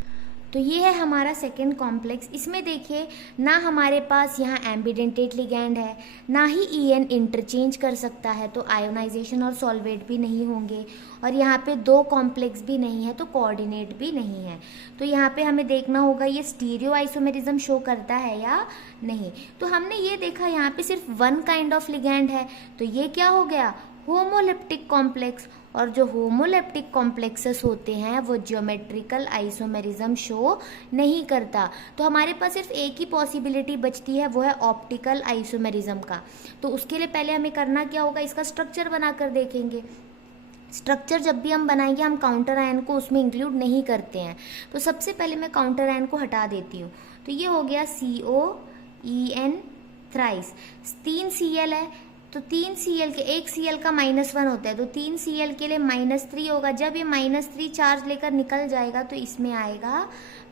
तो ये है हमारा सेकेंड कॉम्प्लेक्स। इसमें देखिए ना हमारे पास यहाँ एम्बिडेंटेट लिगैंड है, ना ही EN इंटरचेंज कर सकता है, तो आयोनाइजेशन और सॉल्वेट भी नहीं होंगे, और यहाँ पे दो कॉम्प्लेक्स भी नहीं है तो कोऑर्डिनेट भी नहीं है। तो यहाँ पे हमें देखना होगा ये स्टीरियो आइसोमेरिज्म शो करता है या नहीं। तो हमने ये देखा यहाँ पे सिर्फ वन काइंड ऑफ लिगैंड है, तो ये क्या हो गया, होमोलेप्टिक कॉम्प्लेक्स। और जो होमोलेप्टिक कॉम्प्लेक्सेस होते हैं वो ज्योमेट्रिकल आइसोमेरिज्म शो नहीं करता। तो हमारे पास सिर्फ एक ही पॉसिबिलिटी बचती है, वो है ऑप्टिकल आइसोमेरिज्म का। तो उसके लिए पहले हमें करना क्या होगा, इसका स्ट्रक्चर बनाकर देखेंगे। स्ट्रक्चर जब भी हम बनाएंगे हम काउंटर आयन को उसमें इंक्लूड नहीं करते हैं, तो सबसे पहले मैं काउंटर आयन को हटा देती हूँ। तो ये हो गया COEN थ्राइस, 3 Cl है, तो 3 Cl के, एक Cl का -1 होता है, तो 3 Cl के लिए -3 होगा। जब ये -3 चार्ज लेकर निकल जाएगा तो इसमें आएगा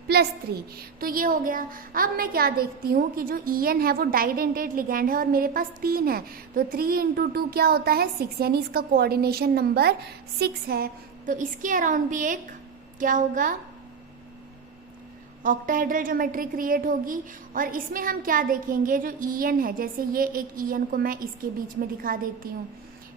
+3। तो ये हो गया। अब मैं क्या देखती हूँ कि जो EN है वो डाइडेंटेट लिगैंड है और मेरे पास 3 है, तो 3 × 2 क्या होता है 6, यानी इसका कोऑर्डिनेशन नंबर 6 है। तो इसके अराउंड भी एक क्या होगा, ऑक्टाहेड्रल ज्योमेट्री क्रिएट होगी। और इसमें हम क्या देखेंगे, जो EN है, जैसे ये एक EN को मैं इसके बीच में दिखा देती हूँ,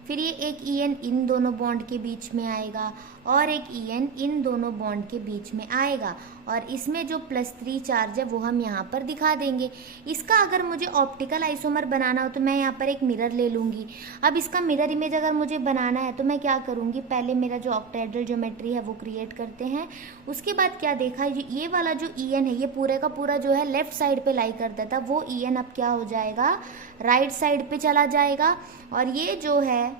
फिर ये एक EN इन दोनों बॉन्ड के बीच में आएगा और एक EN इन दोनों बॉन्ड के बीच में आएगा, और इसमें जो +3 चार्ज है वो हम यहाँ पर दिखा देंगे। इसका अगर मुझे ऑप्टिकल आइसोमर बनाना हो तो मैं यहाँ पर एक मिरर ले लूँगी। अब इसका मिरर इमेज अगर मुझे बनाना है तो मैं क्या करूँगी, पहले मेरा जो ऑक्टाहेड्रल ज्योमेट्री है वो क्रिएट करते हैं। उसके बाद क्या देखा, ये वाला जो EN है ये पूरे का पूरा जो है लेफ्ट साइड पे लाई करता था, वो EN अब क्या हो जाएगा, राइट साइड पे चला जाएगा। और ये जो है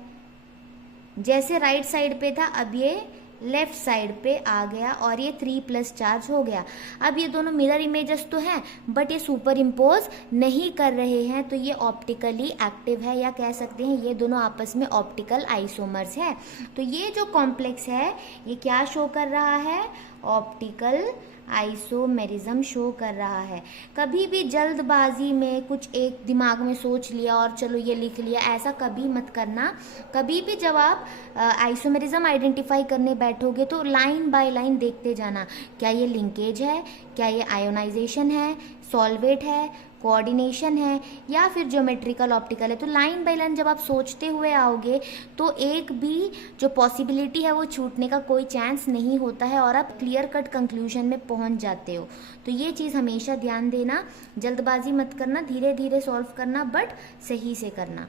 जैसे राइट साइड पे था अब ये लेफ्ट साइड पे आ गया और ये 3+ चार्ज हो गया। अब ये दोनों मिरर इमेजेस तो हैं बट ये सुपर इम्पोज नहीं कर रहे हैं, तो ये ऑप्टिकली एक्टिव है, या कह सकते हैं ये दोनों आपस में ऑप्टिकल आइसोमर्स है। तो ये जो कॉम्प्लेक्स है ये क्या शो कर रहा है, ऑप्टिकल आइसोमेरिज्म शो कर रहा है। कभी भी जल्दबाजी में कुछ एक दिमाग में सोच लिया और चलो ये लिख लिया, ऐसा कभी मत करना। कभी भी जब आप आइसोमेरिज्म आइडेंटिफाई करने बैठोगे तो लाइन बाय लाइन देखते जाना, क्या ये लिंकेज है, क्या ये आयोनाइजेशन है, सॉल्वेट है, कोऑर्डिनेशन है, या फिर ज्योमेट्रिकल ऑप्टिकल है। तो लाइन बाय लाइन जब आप सोचते हुए आओगे तो एक भी जो पॉसिबिलिटी है वो छूटने का कोई चांस नहीं होता है और आप क्लियर कट कंक्लूजन में पहुंच जाते हो। तो ये चीज़ हमेशा ध्यान देना, जल्दबाजी मत करना, धीरे धीरे सॉल्व करना बट सही से करना।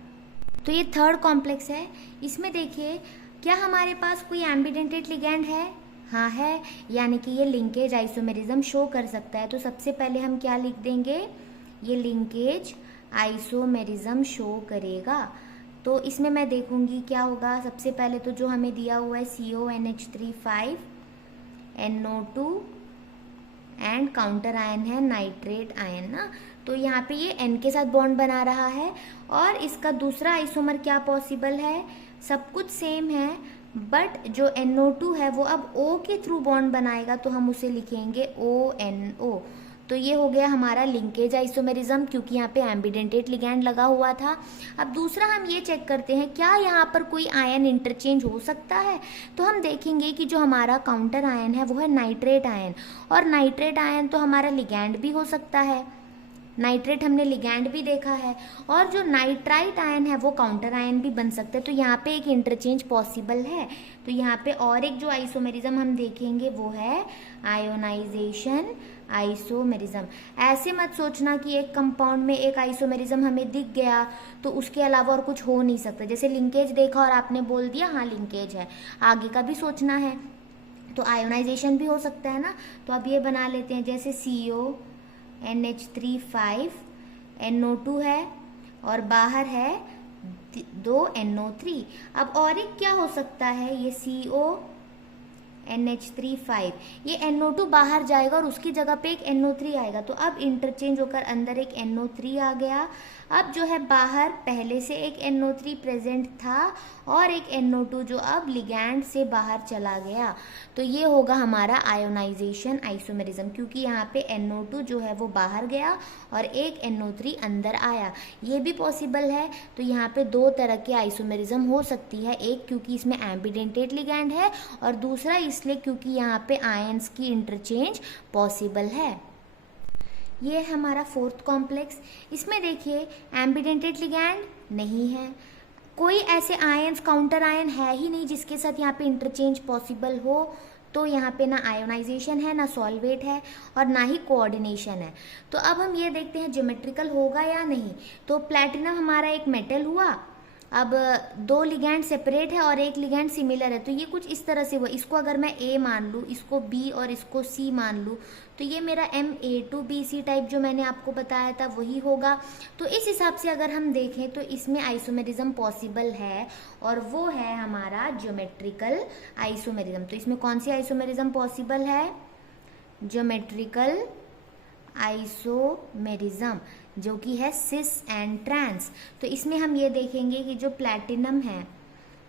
तो ये थर्ड कॉम्प्लेक्स है। इसमें देखिए क्या हमारे पास कोई एम्बिडेंटेट लिगैंड है, हाँ है, यानी कि ये लिंकेज आइसोमेरिज्म शो कर सकता है। तो सबसे पहले हम क्या लिख देंगे, ये लिंकेज आइसोमेरिज्म शो करेगा। तो इसमें मैं देखूंगी क्या होगा। सबसे पहले तो जो हमें दिया हुआ है CONH3 NO2 and counter ion है नाइट्रेट आयन ना, तो यहाँ पे ये N के साथ बॉन्ड बना रहा है। और इसका दूसरा आइसोमर क्या पॉसिबल है, सब कुछ सेम है बट जो NO2 है वो अब O के थ्रू बॉन्ड बनाएगा, तो हम उसे लिखेंगे ONO। तो ये हो गया हमारा लिंकेज आइसोमेरिज्म, क्योंकि यहाँ पे एम्बिडेंटेट लिगैंड लगा हुआ था। अब दूसरा हम ये चेक करते हैं क्या यहाँ पर कोई आयन इंटरचेंज हो सकता है। तो हम देखेंगे कि जो हमारा काउंटर आयन है वो है नाइट्रेट आयन, और नाइट्रेट आयन तो हमारा लिगैंड भी हो सकता है, नाइट्रेट हमने लिगैंड भी देखा है, और जो नाइट्राइट आयन है वो काउंटर आयन भी बन सकते हैं। तो यहाँ पे एक इंटरचेंज पॉसिबल है। तो यहाँ पे और एक जो आइसोमेरिज्म हम देखेंगे वो है आयोनाइजेशन आइसोमेरिज्म। ऐसे मत सोचना कि एक कंपाउंड में एक आइसोमेरिज्म हमें दिख गया तो उसके अलावा और कुछ हो नहीं सकता। जैसे लिंकेज देखा और आपने बोल दिया हाँ लिंकेज है, आगे का भी सोचना है। तो आयोनाइजेशन भी हो सकता है ना। तो अब ये बना लेते हैं, जैसे CONH3 NO2 है और बाहर है 2 NO3। अब और एक क्या हो सकता है, ये CONH3 ये NO2 बाहर जाएगा और उसकी जगह पे एक NO3 आएगा, तो अब इंटरचेंज होकर अंदर एक NO3 आ गया। अब जो है बाहर पहले से एक NO3 प्रेजेंट था और एक NO2 जो अब लिगैंड से बाहर चला गया। तो ये होगा हमारा आयोनाइजेशन आइसोमेरिज्म, क्योंकि यहाँ पे NO2 जो है वो बाहर गया और एक NO3 अंदर आया। ये भी पॉसिबल है। तो यहाँ पे दो तरह की आइसोमेरिज्म हो सकती है, एक क्योंकि इसमें एम्बिडेंटेट लिगैंड है और दूसरा इसलिए क्योंकि यहाँ पे आयंस की इंटरचेंज पॉसिबल है। ये है हमारा फोर्थ कॉम्प्लेक्स। इसमें देखिए एम्बिडेंटेट लिगैंड नहीं है, कोई ऐसे आयंस काउंटर आयन है ही नहीं जिसके साथ यहाँ पे इंटरचेंज पॉसिबल हो। तो यहाँ पे ना आयोनाइजेशन है, ना सॉल्वेट है और ना ही कोऑर्डिनेशन है। तो अब हम ये देखते हैं ज्योमेट्रिकल होगा या नहीं। तो प्लैटिनम हमारा एक मेटल हुआ, अब दो लिगैंड सेपरेट है और एक लिगैंड सिमिलर है, तो ये कुछ इस तरह से हुआ। इसको अगर मैं A मान लूँ, इसको B और इसको C मान लूँ, तो ये मेरा MA2BC टाइप जो मैंने आपको बताया था वही होगा। तो इस हिसाब से अगर हम देखें तो इसमें आइसोमेरिज्म पॉसिबल है और वो है हमारा ज्योमेट्रिकल आइसोमेरिज्म। तो इसमें कौन सी आइसोमेरिज्म पॉसिबल है, ज्योमेट्रिकल आइसोमेरिज्म, जो कि है सिस एंड ट्रांस। तो इसमें हम ये देखेंगे कि जो प्लैटिनम है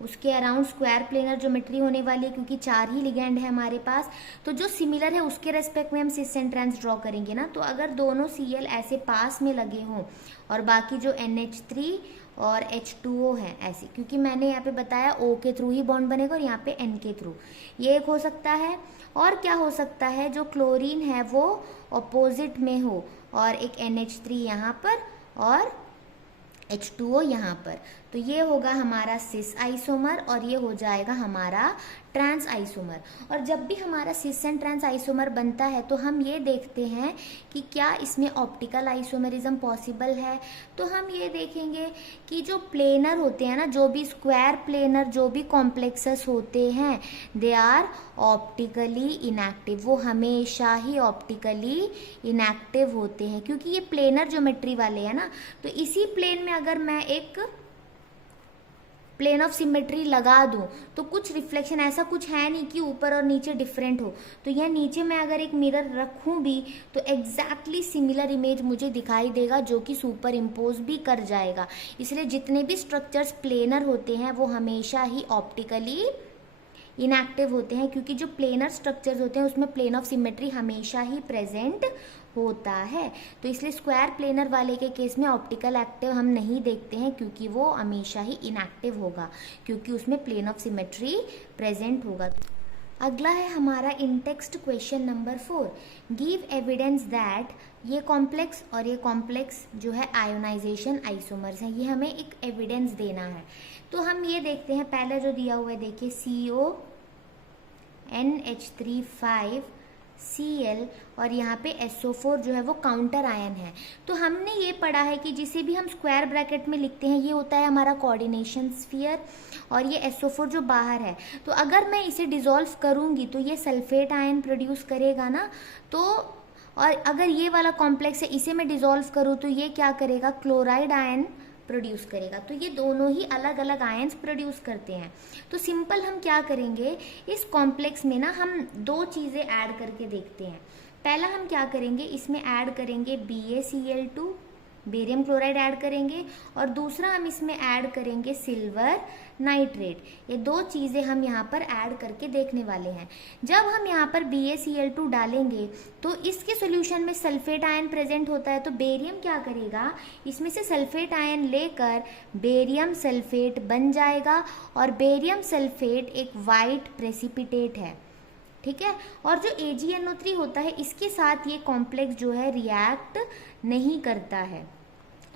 उसके अराउंड स्क्वायर प्लेनर ज्योमेट्री होने वाली है, क्योंकि 4 ही लिगैंड है हमारे पास। तो जो सिमिलर है उसके रेस्पेक्ट में हम सिस एंड ट्रांस ड्रॉ करेंगे ना। तो अगर दोनों Cl ऐसे पास में लगे हों और बाकी जो NH3 और H2O है ऐसे, क्योंकि मैंने यहाँ पे बताया O के थ्रू ही बॉन्ड बनेगा और यहाँ पे N के थ्रू, ये एक हो सकता है। और क्या हो सकता है, जो क्लोरीन है वो ऑपोजिट में हो और एक NH3 यहाँ पर और H2O यहाँ पर, तो ये होगा हमारा सिस आइसोमर और ये हो जाएगा हमारा ट्रांस आइसोमर। और जब भी हमारा सिस एंड ट्रांस आइसोमर बनता है तो हम ये देखते हैं कि क्या इसमें ऑप्टिकल आइसोमेरिज्म पॉसिबल है। तो हम ये देखेंगे कि जो प्लेनर होते हैं ना, जो भी स्क्वायर प्लेनर जो भी कॉम्प्लेक्सेस होते हैं, दे आर ऑप्टिकली इनएक्टिव, वो हमेशा ही ऑप्टिकली इनएक्टिव होते हैं, क्योंकि ये प्लेनर ज्योमेट्री वाले हैं ना। तो इसी प्लेन में अगर मैं एक प्लेन ऑफ सिमेट्री लगा दूं तो कुछ रिफ्लेक्शन, ऐसा कुछ है नहीं कि ऊपर और नीचे डिफरेंट हो। तो यह नीचे मैं अगर एक मिरर रखूं भी तो एग्जैक्टली सिमिलर इमेज मुझे दिखाई देगा, जो कि सुपर इम्पोज भी कर जाएगा। इसलिए जितने भी स्ट्रक्चर्स प्लेनर होते हैं वो हमेशा ही ऑप्टिकली इनएक्टिव होते हैं, क्योंकि जो प्लेनर स्ट्रक्चर्स होते हैं उसमें प्लेन ऑफ सिमेट्री हमेशा ही प्रेजेंट होता है। तो इसलिए स्क्वायर प्लेनर वाले के केस में ऑप्टिकल एक्टिव हम नहीं देखते हैं, क्योंकि वो हमेशा ही इनएक्टिव होगा, क्योंकि उसमें प्लेन ऑफ सिमेट्री प्रेजेंट होगा। अगला है हमारा in text question number 4, give evidence that, ये कॉम्प्लेक्स और ये कॉम्प्लेक्स जो है आयोनाइजेशन आइसोमर्स हैं, ये हमें एक एविडेंस देना है। तो हम ये देखते हैं, पहले जो दिया हुआ है देखिए CONH3 Cl और यहाँ पे SO4 जो है वो काउंटर आयन है। तो हमने ये पढ़ा है कि जिसे भी हम स्क्वायर ब्रैकेट में लिखते हैं ये होता है हमारा कोऑर्डिनेशन स्फीयर, और ये SO4 जो बाहर है। तो अगर मैं इसे डिसॉल्व करूँगी तो ये सल्फेट आयन प्रोड्यूस करेगा ना। तो और अगर ये वाला कॉम्प्लेक्स है इसे मैं डिसॉल्व करूँ तो ये क्या करेगा, क्लोराइड आयन प्रोड्यूस करेगा। तो ये दोनों ही अलग अलग आयंस प्रोड्यूस करते हैं। तो सिंपल हम क्या करेंगे, इस कॉम्प्लेक्स में ना हम दो चीज़ें ऐड करके देखते हैं। पहला हम क्या करेंगे, इसमें ऐड करेंगे BaCl2, बेरियम क्लोराइड ऐड करेंगे, और दूसरा हम इसमें ऐड करेंगे सिल्वर नाइट्रेट। ये दो चीज़ें हम यहाँ पर ऐड करके देखने वाले हैं। जब हम यहाँ पर BaCl2 डालेंगे तो इसके सॉल्यूशन में सल्फेट आयन प्रेजेंट होता है। तो बेरियम क्या करेगा, इसमें से सल्फेट आयन लेकर बेरियम सल्फेट बन जाएगा, और बेरियम सल्फेट एक वाइट प्रेसिपिटेट है, ठीक है। और जो AgNO3 होता है, इसके साथ ये कॉम्प्लेक्स जो है रिएक्ट नहीं करता है।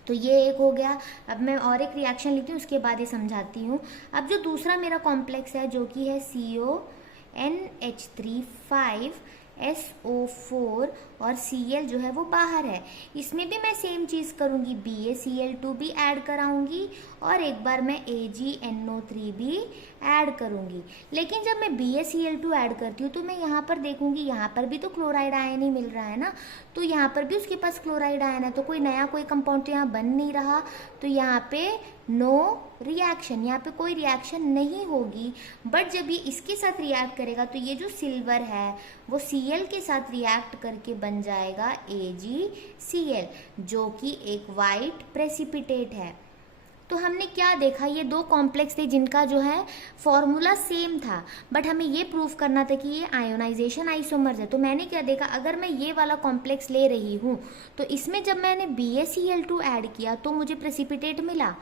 तो ये एक हो गया। अब मैं और एक रिएक्शन लिखती हूँ, उसके बाद ये समझाती हूँ। अब जो दूसरा मेरा कॉम्प्लेक्स है, जो कि है CONH3 5SO4 और Cl जो है वो बाहर है, इसमें भी मैं सेम चीज़ करूँगी, BaCl2 भी ऐड कराऊंगी और एक बार मैं AgNO3 भी ऐड करूँगी। लेकिन जब मैं BaCl2 ऐड करती हूँ तो मैं यहाँ पर देखूँगी, यहाँ पर भी तो क्लोराइड आयन ही मिल रहा है ना, तो यहाँ पर भी उसके पास क्लोराइड आयन है, तो कोई नया कोई कंपाउंड तो यहाँ बन नहीं रहा। तो यहाँ पे नो रिएक्शन, यहाँ पे कोई रिएक्शन नहीं होगी। बट जब ये इसके साथ रिएक्ट करेगा तो ये जो सिल्वर है वो Cl के साथ रिएक्ट करके बन जाएगा AgCl, जो कि एक वाइट प्रेसिपिटेट है। तो हमने क्या देखा, ये दो कॉम्प्लेक्स थे जिनका जो है फॉर्मूला सेम था, बट हमें ये प्रूव करना था कि ये आयोनाइजेशन आइसोमर्स है। तो मैंने क्या देखा, अगर मैं ये वाला कॉम्प्लेक्स ले रही हूँ तो इसमें जब मैंने BaCl2 ऐड किया तो मुझे प्रेसिपिटेट मिला,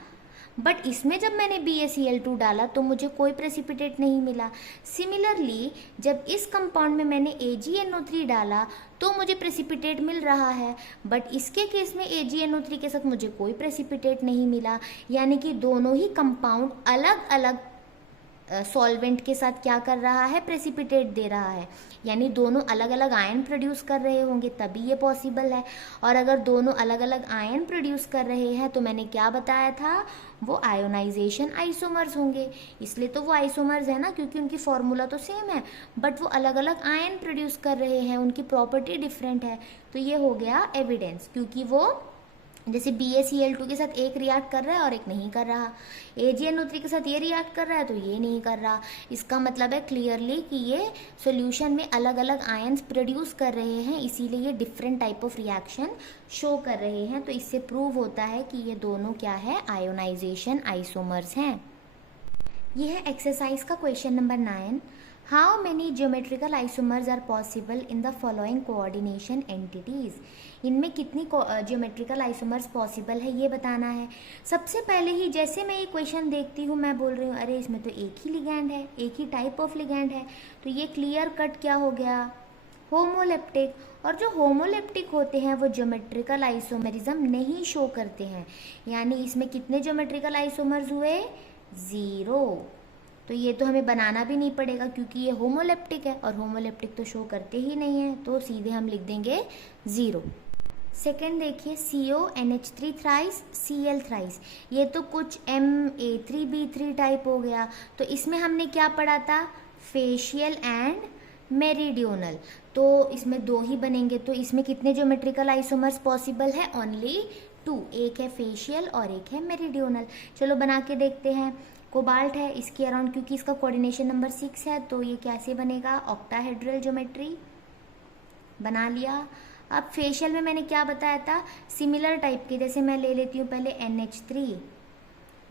बट इसमें जब मैंने BaCl2 डाला तो मुझे कोई प्रेसिपिटेट नहीं मिला। सिमिलरली जब इस कंपाउंड में मैंने AgNO3 डाला तो मुझे प्रेसिपिटेट मिल रहा है, बट इसके केस में AgNO3 के साथ मुझे कोई प्रेसिपिटेट नहीं मिला। यानी कि दोनों ही कंपाउंड अलग अलग सॉल्वेंट के साथ क्या कर रहा है, प्रेसिपिटेट दे रहा है। यानी दोनों अलग अलग आयन प्रोड्यूस कर रहे होंगे तभी ये पॉसिबल है। और अगर दोनों अलग अलग आयन प्रोड्यूस कर रहे हैं तो मैंने क्या बताया था, वो आयोनाइजेशन आइसोमर्स होंगे। इसलिए तो वो आइसोमर्स है ना, क्योंकि उनकी फॉर्मूला तो सेम है, बट वो अलग अलग आयन प्रोड्यूस कर रहे हैं, उनकी प्रॉपर्टी डिफरेंट है। तो ये हो गया एविडेंस, क्योंकि वो जैसे BaCl2 के साथ एक रिएक्ट कर रहा है और एक नहीं कर रहा, AgNO3 के साथ ये रिएक्ट कर रहा है तो ये नहीं कर रहा। इसका मतलब है क्लियरली कि ये सॉल्यूशन में अलग अलग आयंस प्रोड्यूस कर रहे हैं, इसीलिए ये different type of reaction show कर रहे हैं। तो इससे प्रूव होता है कि ये दोनों क्या है, आयोनाइजेशन आइसोमर्स हैं। ये है एक्सरसाइज का question number 9। How many geometrical isomers are possible in the following coordination entities. इनमें कितनी ज्योमेट्रिकल आइसोमर्स पॉसिबल है ये बताना है। सबसे पहले ही जैसे मैं ये क्वेश्चन देखती हूँ मैं बोल रही हूँ अरे इसमें तो एक ही लिगैंड है, एक ही टाइप ऑफ लिगैंड है, तो ये क्लियर कट क्या हो गया, होमोलेप्टिक। और जो होमोलेप्टिक होते हैं वो ज्योमेट्रिकल आइसोमेरिज्म नहीं शो करते हैं। यानी इसमें कितने ज्योमेट्रिकल आइसोमर्स हुए, 0। तो ये तो हमें बनाना भी नहीं पड़ेगा क्योंकि ये होमोलेप्टिक है, और होमोलेप्टिक तो शो करते ही नहीं है, तो सीधे हम लिख देंगे 0। सेकेंड देखिए, CONH3 थ्राइस, Cl थ्राइस, ये तो कुछ Ma3B3 टाइप हो गया। तो इसमें हमने क्या पढ़ा था, फेशियल एंड मेरिडियोनल, तो इसमें 2 ही बनेंगे। तो इसमें कितने ज्योमेट्रिकल आइसोमर्स पॉसिबल है, ओनली 2, एक है फेशियल और एक है मेरिडियोनल। चलो बना के देखते हैं। कोबाल्ट है, इसके अराउंड क्योंकि इसका कोऑर्डिनेशन नंबर 6 है तो ये कैसे बनेगा, ऑक्टाहेड्रल ज्योमेट्री बना लिया। अब फेशियल में मैंने क्या बताया था, सिमिलर टाइप के, जैसे मैं ले लेती हूँ पहले NH3,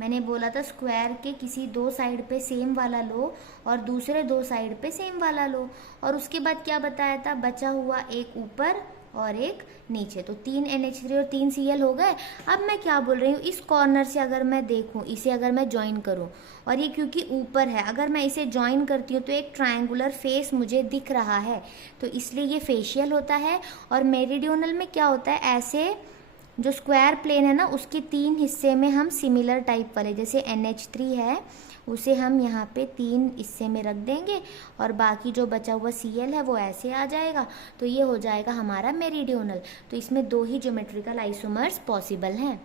मैंने बोला था स्क्वायर के किसी 2 साइड पे सेम वाला लो और दूसरे 2 साइड पे सेम वाला लो, और उसके बाद क्या बताया था, बचा हुआ एक ऊपर और एक नीचे, तो 3 NH3 और 3 Cl हो गए। अब मैं क्या बोल रही हूँ, इस कॉर्नर से अगर मैं देखूँ, इसे अगर मैं ज्वाइन करूँ, और ये क्योंकि ऊपर है, अगर मैं इसे ज्वाइन करती हूँ तो एक ट्रायंगुलर फेस मुझे दिख रहा है, तो इसलिए ये फेशियल होता है। और मेरिडियोनल में क्या होता है, ऐसे जो स्क्वायर प्लेन है ना उसके 3 हिस्से में हम सिमिलर टाइप वाले, जैसे NH3 है उसे हम यहाँ पे 3 हिस्से में रख देंगे और बाकी जो बचा हुआ Cl है वो ऐसे आ जाएगा, तो ये हो जाएगा हमारा मेरिडियोनल। तो इसमें 2 ही ज्योमेट्रिकल आइसोमर्स पॉसिबल हैं।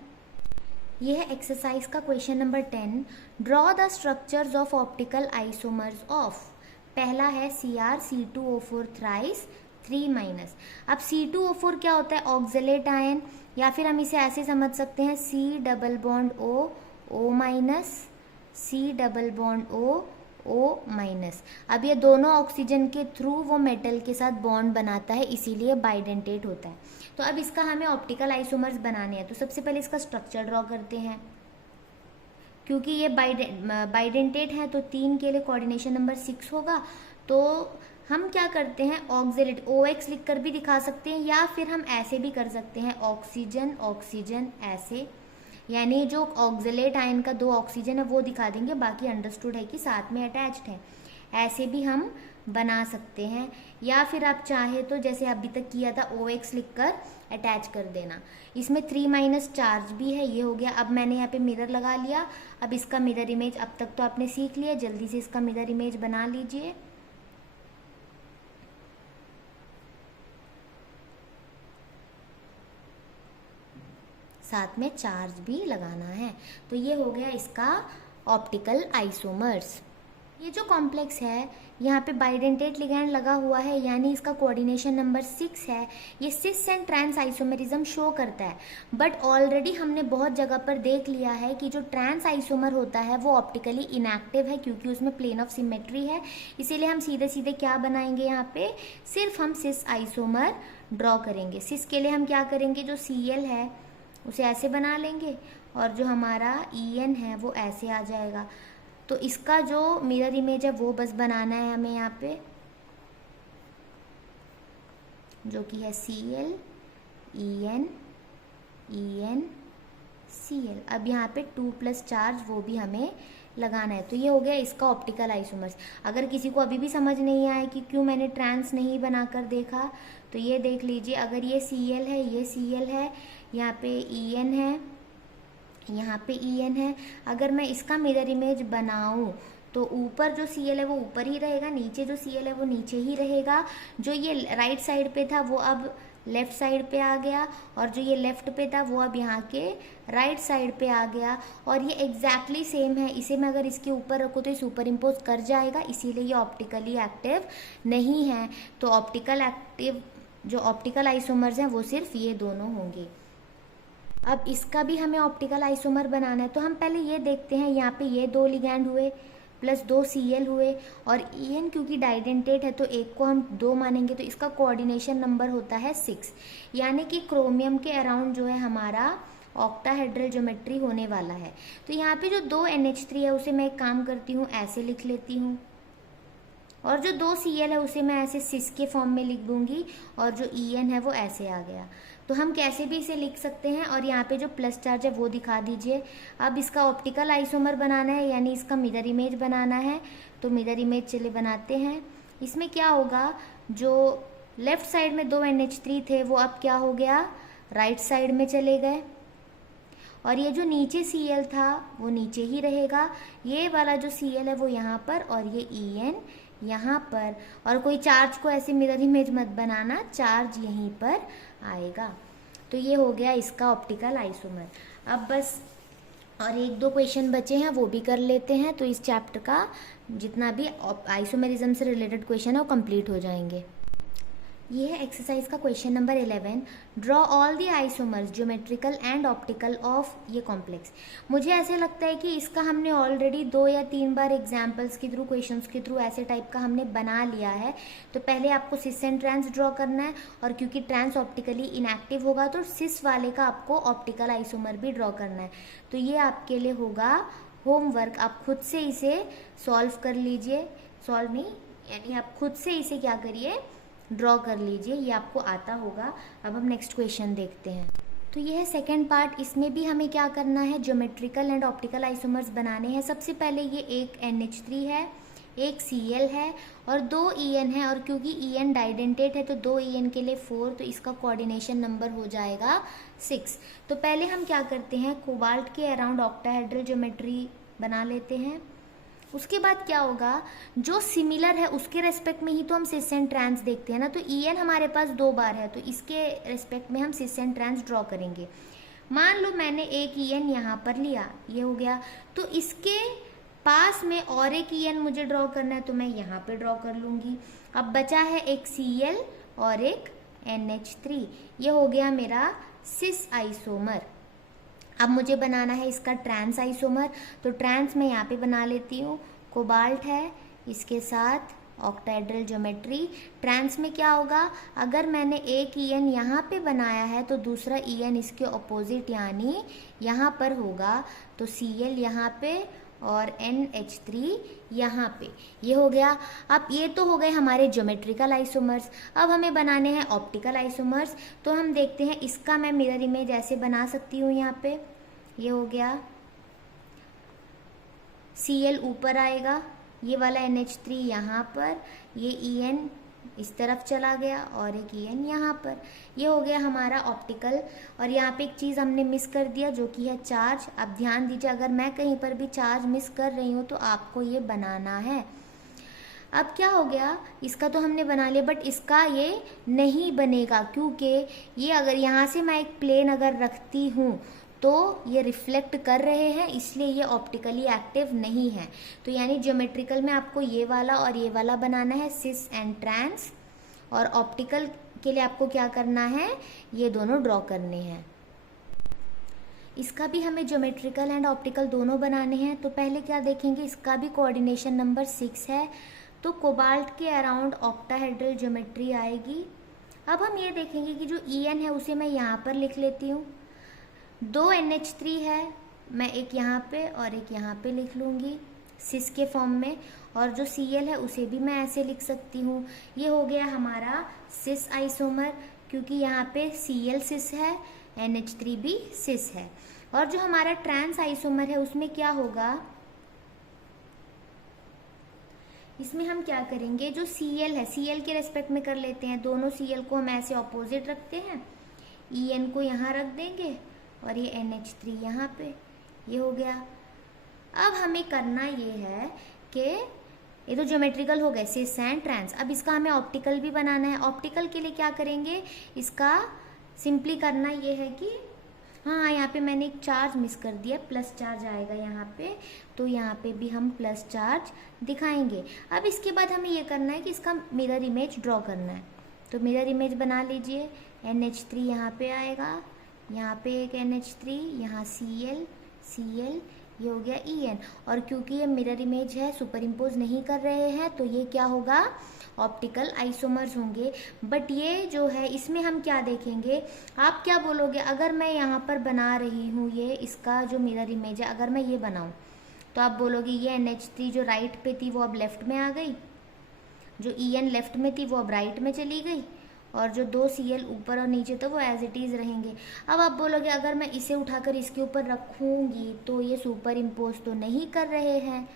ये है एक्सरसाइज का question number 10। Draw the structures of optical isomers of, पहला है CrC2O4 थ्राइस 3 माइनस। अब C2O4 क्या होता है? ऑक्जेलेट आयन, या फिर हम इसे ऐसे समझ सकते हैं C double bond O, O minus, C double bond O, O minus. अब ये दोनों ऑक्सीजन के थ्रू वो मेटल के साथ बॉन्ड बनाता है, इसीलिए बाइडेंटेट होता है। तो अब इसका हमें ऑप्टिकल आइसोमर्स बनाने हैं, तो सबसे पहले इसका स्ट्रक्चर ड्रॉ करते हैं। क्योंकि ये बाइडेंटेट है तो 3 के लिए कोऑर्डिनेशन नंबर 6 होगा। तो हम क्या करते हैं, ऑक्जेलेट OX लिख कर भी दिखा सकते हैं, या फिर हम ऐसे भी कर सकते हैं ऑक्सीजन ऑक्सीजन ऐसे, यानी जो ऑक्जेलेट आयन का 2 ऑक्सीजन है वो दिखा देंगे, बाकी अंडरस्टूड है कि साथ में अटैच्ड है। ऐसे भी हम बना सकते हैं, या फिर आप चाहे तो जैसे अभी तक किया था OX लिखकर अटैच कर देना। इसमें 3 माइनस चार्ज भी है, ये हो गया। अब मैंने यहाँ पे मिरर लगा लिया। अब इसका मिरर इमेज अब तक तो आपने सीख लिया, जल्दी से इसका मिरर इमेज बना लीजिए। साथ में चार्ज भी लगाना है। तो ये हो गया इसका ऑप्टिकल आइसोमर्स। ये जो कॉम्प्लेक्स है यहाँ पे बाइडेंटेट लिगैंड लगा हुआ है, यानी इसका कोऑर्डिनेशन नंबर 6 है। ये सिस एंड ट्रांस आइसोमेरिज्म शो करता है। बट ऑलरेडी हमने बहुत जगह पर देख लिया है कि जो ट्रांस आइसोमर होता है वो ऑप्टिकली इनएक्टिव है, क्योंकि उसमें प्लेन ऑफ सिमेट्री है। इसीलिए हम सीधे सीधे क्या बनाएंगे, यहाँ पे सिर्फ हम सिस आइसोमर ड्रॉ करेंगे। सिस के लिए हम क्या करेंगे, जो Cl है उसे ऐसे बना लेंगे, और जो हमारा En है वो ऐसे आ जाएगा। तो इसका जो मिरर इमेज है वो बस बनाना है हमें यहाँ पे, जो कि है Cl En En Cl। अब यहाँ पे 2 प्लस चार्ज वो भी हमें लगाना है। तो ये हो गया इसका ऑप्टिकल आइसोमर्स। अगर किसी को अभी भी समझ नहीं आया कि क्यों मैंने ट्रांस नहीं बनाकर देखा, तो ये देख लीजिए। अगर ये Cl है, ये Cl है, यहाँ पे En है, यहाँ पे En है। अगर मैं इसका मिरर इमेज बनाऊं तो ऊपर जो Cl है वो ऊपर ही रहेगा, नीचे जो Cl है वो नीचे ही रहेगा। जो ये राइट साइड पे था वो अब लेफ्ट साइड पे आ गया, और जो ये लेफ्ट पे था वो अब यहाँ के राइट साइड पे आ गया। और ये एग्जैक्टली सेम है, इसे मैं अगर इसके ऊपर रखूँ तो ये सुपर इम्पोज कर जाएगा, इसीलिए ये ऑप्टिकली एक्टिव नहीं है। तो ऑप्टिकल एक्टिव जो ऑप्टिकल आइसोमर्स हैं वो सिर्फ ये दोनों होंगे। अब इसका भी हमें ऑप्टिकल आइसोमर बनाना है, तो हम पहले ये देखते हैं। यहाँ पे ये 2 लिगैंड हुए प्लस 2 Cl हुए, और En क्योंकि डाइडेंटेट है तो एक को हम 2 मानेंगे, तो इसका कोऑर्डिनेशन नंबर होता है 6। यानी कि क्रोमियम के अराउंड जो है हमारा ऑक्टाहेड्रल ज्योमेट्री होने वाला है। तो यहाँ पे जो 2 NH3 है उसे मैं एक काम करती हूँ, ऐसे लिख लेती हूँ, और जो 2 Cl है उसे मैं ऐसे सिस के फॉर्म में लिख दूंगी, और जो En है वो ऐसे आ गया। तो हम कैसे भी इसे लिख सकते हैं, और यहाँ पे जो प्लस चार्ज है वो दिखा दीजिए। अब इसका ऑप्टिकल आइसोमर बनाना है, यानी इसका मिरर इमेज बनाना है। तो मिरर इमेज चले बनाते हैं। इसमें क्या होगा, जो लेफ्ट साइड में 2 NH3 थे वो अब क्या हो गया, राइट साइड में चले गए, और ये जो नीचे Cl था वो नीचे ही रहेगा। ये वाला जो Cl है वो यहाँ पर, और ये En यहाँ पर। और कोई चार्ज को ऐसे मिरर इमेज मत बनाना, चार्ज यहीं पर आएगा। तो ये हो गया इसका ऑप्टिकल आइसोमर। अब बस और 1-2 क्वेश्चन बचे हैं, वो भी कर लेते हैं। तो इस चैप्टर का जितना भी आइसोमेरिज्म से रिलेटेड क्वेश्चन है वो कंप्लीट हो जाएंगे। ये है एक्सरसाइज का question number 11। Draw all the isomers geometrical and optical of ये कॉम्प्लेक्स। मुझे ऐसे लगता है कि इसका हमने ऑलरेडी 2 या 3 बार एग्जाम्पल्स के थ्रू, क्वेश्चंस के थ्रू ऐसे टाइप का हमने बना लिया है। तो पहले आपको सिस एंड ट्रांस ड्रॉ करना है, और क्योंकि ट्रांस ऑप्टिकली इनएक्टिव होगा तो सिस वाले का आपको ऑप्टिकल आइसोमर भी ड्रॉ करना है। तो ये आपके लिए होगा होमवर्क। आप खुद से इसे सॉल्व कर लीजिए, सॉल्व नहीं यानी आप खुद से इसे क्या करिए, ड्रॉ कर लीजिए, ये आपको आता होगा। अब हम नेक्स्ट क्वेश्चन देखते हैं। तो ये है सेकेंड पार्ट। इसमें भी हमें क्या करना है, ज्योमेट्रिकल एंड ऑप्टिकल आइसोमर्स बनाने हैं। सबसे पहले ये एक NH3 है, एक Cl है, और 2 En है, और क्योंकि En डाइडेंटेट है तो 2 En के लिए 4, तो इसका कोऑर्डिनेशन नंबर हो जाएगा 6। तो पहले हम क्या करते हैं, कोबाल्ट के अराउंड ऑक्टाहेड्रल ज्योमेट्री बना लेते हैं। उसके बाद क्या होगा, जो सिमिलर है उसके रेस्पेक्ट में ही तो हम सिस एंड ट्रांस देखते हैं ना। तो En हमारे पास 2 बार है, तो इसके रेस्पेक्ट में हम सिस एंड ट्रांस ड्रॉ करेंगे। मान लो मैंने एक En यहाँ पर लिया, ये हो गया। तो इसके पास में और एक En मुझे ड्रॉ करना है, तो मैं यहाँ पे ड्रॉ कर लूँगी। अब बचा है एक Cl और एक NH3। ये हो गया मेरा सिस आइसोमर। अब मुझे बनाना है इसका ट्रांस आइसोमर, तो ट्रांस मैं यहाँ पे बना लेती हूँ। कोबाल्ट है, इसके साथ ऑक्टाहेड्रल ज्योमेट्री। ट्रांस में क्या होगा, अगर मैंने एक EN यहाँ पे बनाया है तो दूसरा EN इसके ऑपोजिट यानी यहाँ पर होगा, तो Cl यहाँ पे और NH3 यहाँ पे। ये हो गया। अब ये तो हो गए हमारे ज्योमेट्रिकल आइसोमर्स। अब हमें बनाने हैं ऑप्टिकल आइसोमर्स, तो हम देखते हैं इसका मैं मिरर इमेज ऐसे बना सकती हूँ। यहाँ पे ये हो गया, Cl ऊपर आएगा, ये वाला NH3 यहाँ पर, ये EN इस तरफ चला गया और एक EN यहाँ पर। ये हो गया हमारा ऑप्टिकल। और यहाँ पे एक चीज़ हमने मिस कर दिया जो कि है चार्ज। अब ध्यान दीजिए, अगर मैं कहीं पर भी चार्ज मिस कर रही हूँ तो आपको ये बनाना है। अब क्या हो गया, इसका तो हमने बना लिया, बट इसका ये नहीं बनेगा, क्योंकि ये अगर यहाँ से मैं एक प्लेन अगर रखती हूँ तो ये रिफ्लेक्ट कर रहे हैं, इसलिए ये ऑप्टिकली एक्टिव नहीं है। तो यानी ज्योमेट्रिकल में आपको ये वाला और ये वाला बनाना है, सिस एंड ट्रांस। और ऑप्टिकल के लिए आपको क्या करना है, ये दोनों ड्रॉ करने हैं। इसका भी हमें ज्योमेट्रिकल एंड ऑप्टिकल दोनों बनाने हैं। तो पहले क्या देखेंगे, इसका भी कोऑर्डिनेशन नंबर 6 है, तो कोबाल्ट के अराउंड ऑक्टाहेड्रल ज्योमेट्री आएगी। अब हम ये देखेंगे कि जो EN है उसे मैं यहाँ पर लिख लेती हूँ। 2 NH3 है, मैं एक यहाँ पे और एक यहाँ पे लिख लूँगी सिस के फॉर्म में, और जो Cl है उसे भी मैं ऐसे लिख सकती हूँ। ये हो गया हमारा सिस आइसोमर, क्योंकि यहाँ पे Cl सिस है, NH3 भी सिस है। और जो हमारा ट्रांस आइसोमर है उसमें क्या होगा, इसमें हम क्या करेंगे, जो Cl है Cl के रेस्पेक्ट में कर लेते हैं, दोनों Cl को हम ऐसे ऑपोजिट रखते हैं, EN को यहाँ रख देंगे और ये NH3 यहाँ पे। ये हो गया। अब हमें करना ये है कि ये तो ज्योमेट्रिकल हो गए, सिस एंड ट्रांस। अब इसका हमें ऑप्टिकल भी बनाना है। ऑप्टिकल के लिए क्या करेंगे, इसका सिंपली करना ये है कि हाँ, यहाँ पे मैंने एक चार्ज मिस कर दिया, प्लस चार्ज आएगा यहाँ पे, तो यहाँ पे भी हम प्लस चार्ज दिखाएंगे। अब इसके बाद हमें ये करना है कि इसका मिरर इमेज ड्रॉ करना है। तो मिरर इमेज बना लीजिए। NH3 यहाँ पे आएगा, यहाँ पे एक NH3, यहाँ Cl, ये हो गया EN। और क्योंकि ये मिरर इमेज है, सुपर इम्पोज नहीं कर रहे हैं, तो ये क्या होगा, ऑप्टिकल आइसोमर्स होंगे। बट ये जो है इसमें हम क्या देखेंगे, आप क्या बोलोगे, अगर मैं यहाँ पर बना रही हूँ ये इसका जो मिरर इमेज है, अगर मैं ये बनाऊँ तो आप बोलोगे ये NH3 जो राइट पे थी वो अब लेफ्ट में आ गई, जो EN लेफ्ट में थी वो अब राइट में चली गई, और जो 2 Cl ऊपर और नीचे तो वो एज इट इज़ रहेंगे। अब आप बोलोगे अगर मैं इसे उठाकर इसके ऊपर रखूँगी तो ये सुपर इम्पोज तो नहीं कर रहे हैं,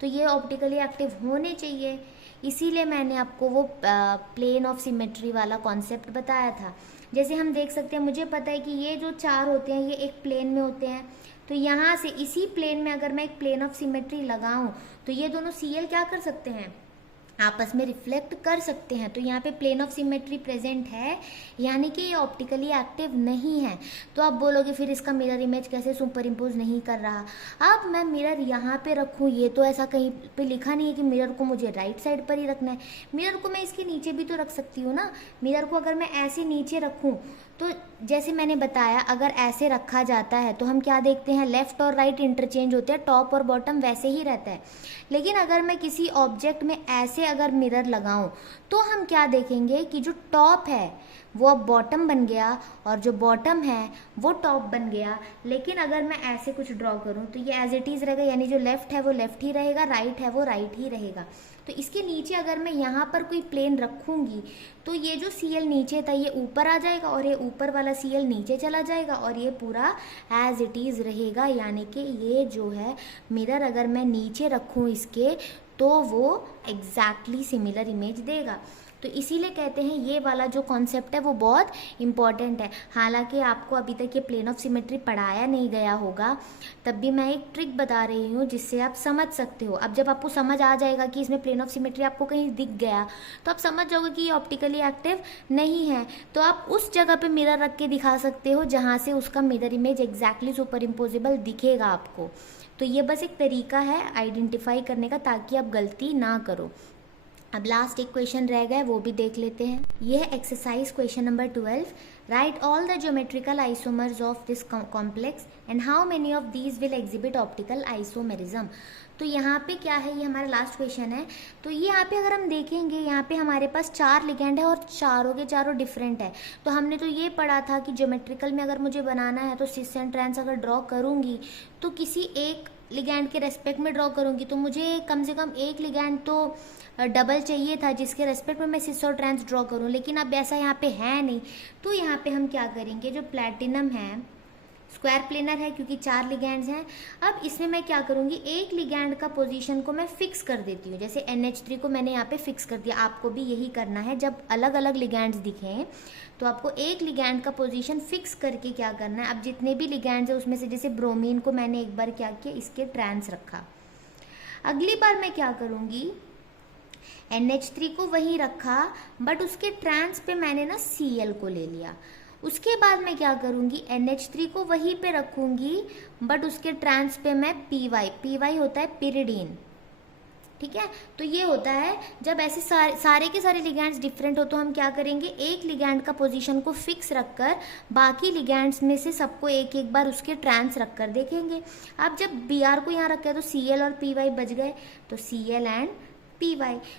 तो ये ऑप्टिकली एक्टिव होने चाहिए। इसीलिए मैंने आपको वो प्लेन ऑफ सिमेट्री वाला कॉन्सेप्ट बताया था। जैसे हम देख सकते हैं, मुझे पता है कि ये जो 4 होते हैं ये एक प्लेन में होते हैं, तो यहाँ से इसी प्लेन में अगर मैं एक प्लेन ऑफ सिमेट्री लगाऊँ तो ये दोनों Cl क्या कर सकते हैं, आपस में रिफ्लेक्ट कर सकते हैं। तो यहाँ पे प्लेन ऑफ सिमेट्री प्रेजेंट है, यानी कि ये ऑप्टिकली एक्टिव नहीं है। तो आप बोलोगे फिर इसका मिरर इमेज कैसे सुपर इम्पोज नहीं कर रहा। अब मैं मिरर यहाँ पे रखूँ, ये तो ऐसा कहीं पे लिखा नहीं है कि मिरर को मुझे राइट साइड पर ही रखना है। मिरर को मैं इसके नीचे भी तो रख सकती हूँ ना। मिरर को अगर मैं ऐसे नीचे रखूँ तो जैसे मैंने बताया, अगर ऐसे रखा जाता है तो हम क्या देखते हैं, लेफ्ट और राइट इंटरचेंज होते हैं, टॉप और बॉटम वैसे ही रहता है। लेकिन अगर मैं किसी ऑब्जेक्ट में ऐसे अगर मिरर लगाऊं तो हम क्या देखेंगे कि जो टॉप है वो अब बॉटम बन गया और जो बॉटम है वो टॉप बन गया। लेकिन अगर मैं ऐसे कुछ ड्रॉ करूं तो ये एज इट इज़ रहेगा, यानी जो लेफ्ट है वो लेफ्ट ही रहेगा, राइट है वो राइट ही रहेगा। तो इसके नीचे अगर मैं यहाँ पर कोई प्लेन रखूँगी तो ये जो Cl नीचे था ये ऊपर आ जाएगा और ये ऊपर वाला Cl नीचे चला जाएगा और ये पूरा एज इट इज़ रहेगा। यानी कि ये जो है मिरर अगर मैं नीचे रखूँ इसके तो वो एग्जैक्टली सिमिलर इमेज देगा। तो इसीलिए कहते हैं ये वाला जो कॉन्सेप्ट है वो बहुत इम्पॉर्टेंट है। हालांकि आपको अभी तक ये प्लेन ऑफ सिमेट्री पढ़ाया नहीं गया होगा, तब भी मैं एक ट्रिक बता रही हूँ जिससे आप समझ सकते हो। अब जब आपको समझ आ जाएगा कि इसमें प्लेन ऑफ सिमेट्री आपको कहीं दिख गया तो आप समझ जाओगे कि ये ऑप्टिकली एक्टिव नहीं है। तो आप उस जगह पे मिरर रख के दिखा सकते हो जहाँ से उसका mirror image exactly super imposable दिखेगा आपको। तो ये बस एक तरीका है आइडेंटिफाई करने का, ताकि आप गलती ना करो। अब लास्ट एक क्वेश्चन रह गया, वो भी देख लेते हैं। यह exercise question number 12, right all the geometrical isomers of this complex and how many of these will exhibit optical isomerism. तो यहाँ पे क्या है, ये हमारा लास्ट क्वेश्चन है। तो ये यहाँ पे अगर हम देखेंगे, यहाँ पे हमारे पास 4 लिगेंड है और चारों के चारों डिफरेंट है। तो हमने तो ये पढ़ा था कि ज्योमेट्रिकल में अगर मुझे बनाना है तो सिस एंड ट्रांस अगर ड्रॉ करूँगी तो किसी एक लिगैंड के रेस्पेक्ट में ड्रॉ करूँगी, तो मुझे कम से कम एक लिगैंड तो डबल चाहिए था जिसके रेस्पेक्ट में मैं सिस और ट्रांस ड्रॉ करूँ, लेकिन अब ऐसा यहाँ पे है नहीं। तो यहाँ पे हम क्या करेंगे, जो प्लैटिनम है स्क्वायर प्लेनर है क्योंकि 4 लिगैंड्स हैं। अब इसमें मैं क्या करूँगी, एक लिगैंड का पोजीशन को मैं फिक्स कर देती हूँ। जैसे NH3 को मैंने यहाँ पे फिक्स कर दिया, आपको भी यही करना है। जब अलग अलग लिगैंड्स दिखें तो आपको एक लिगैंड का पोजीशन फिक्स करके क्या करना है। अब जितने भी लिगैंड्स हैं उसमें से जैसे ब्रोमीन को मैंने एक बार क्या किया, इसके ट्रांस रखा। अगली बार मैं क्या करूँगी, NH3 को वहीं रखा बट उसके ट्रांस पे मैंने ना Cl को ले लिया। उसके बाद मैं क्या करूँगी, NH3 को वहीं पे रखूँगी बट उसके ट्रांस पे मैं पी होता है पिरिडीन, ठीक है। तो ये होता है जब ऐसे सारे के सारे लिगैंड्स डिफरेंट हो तो हम क्या करेंगे, एक लिगैंड का पोजीशन को फिक्स रखकर बाकी लिगैंड्स में से सबको एक एक बार उसके ट्रांस रखकर देखेंगे। अब जब Br को यहाँ रखा है तो Cl और Py बच गए, तो Cl एंड Py।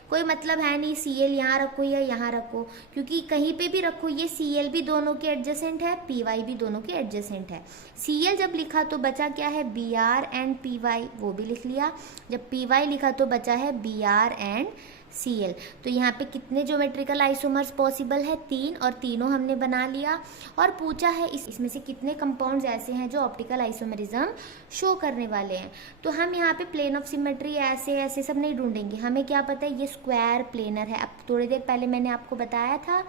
कोई मतलब है नहीं Cl यहाँ रखो या यहाँ रखो, क्योंकि कहीं पे भी रखो ये Cl भी दोनों के एडजेसेंट है, Py भी दोनों के एडजेसेंट है। Cl जब लिखा तो बचा क्या है, Br एंड Py, वो भी लिख लिया। जब Py लिखा तो बचा है Br एंड Cl। तो यहाँ पे कितने ज्योमेट्रिकल आइसोमर्स पॉसिबल है, 3, और तीनों हमने बना लिया। और पूछा है इसमें से कितने कंपाउंड्स ऐसे हैं जो ऑप्टिकल आइसोमेरिज्म शो करने वाले हैं। तो हम यहाँ पे प्लेन ऑफ सिमेट्री ऐसे ऐसे सब नहीं ढूंढेंगे, हमें क्या पता है ये स्क्वायर प्लेनर है। अब थोड़ी देर पहले मैंने आपको बताया था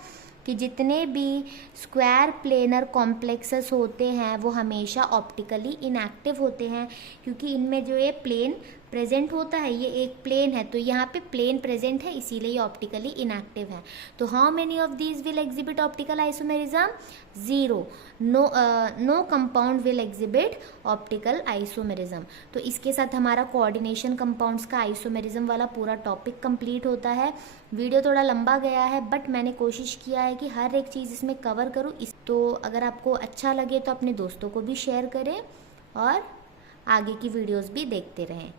कि जितने भी स्क्वायर प्लेनर कॉम्प्लेक्सेस होते हैं वो हमेशा ऑप्टिकली इनएक्टिव होते हैं, क्योंकि इनमें जो ये प्लेन प्रेजेंट होता है, ये एक प्लेन है तो यहाँ पे प्लेन प्रेजेंट है, इसीलिए ये ऑप्टिकली इनएक्टिव है। तो how many of these will exhibit optical isomerism, 0। No compound will exhibit optical isomerism. तो इसके साथ हमारा कोऑर्डिनेशन कंपाउंड्स का आइसोमेरिज्म वाला पूरा टॉपिक कंप्लीट होता है। वीडियो थोड़ा लंबा गया है बट मैंने कोशिश किया है कि हर एक चीज़ इसमें कवर करूँ। तो अगर आपको अच्छा लगे तो अपने दोस्तों को भी शेयर करें और आगे की वीडियोस भी देखते रहें।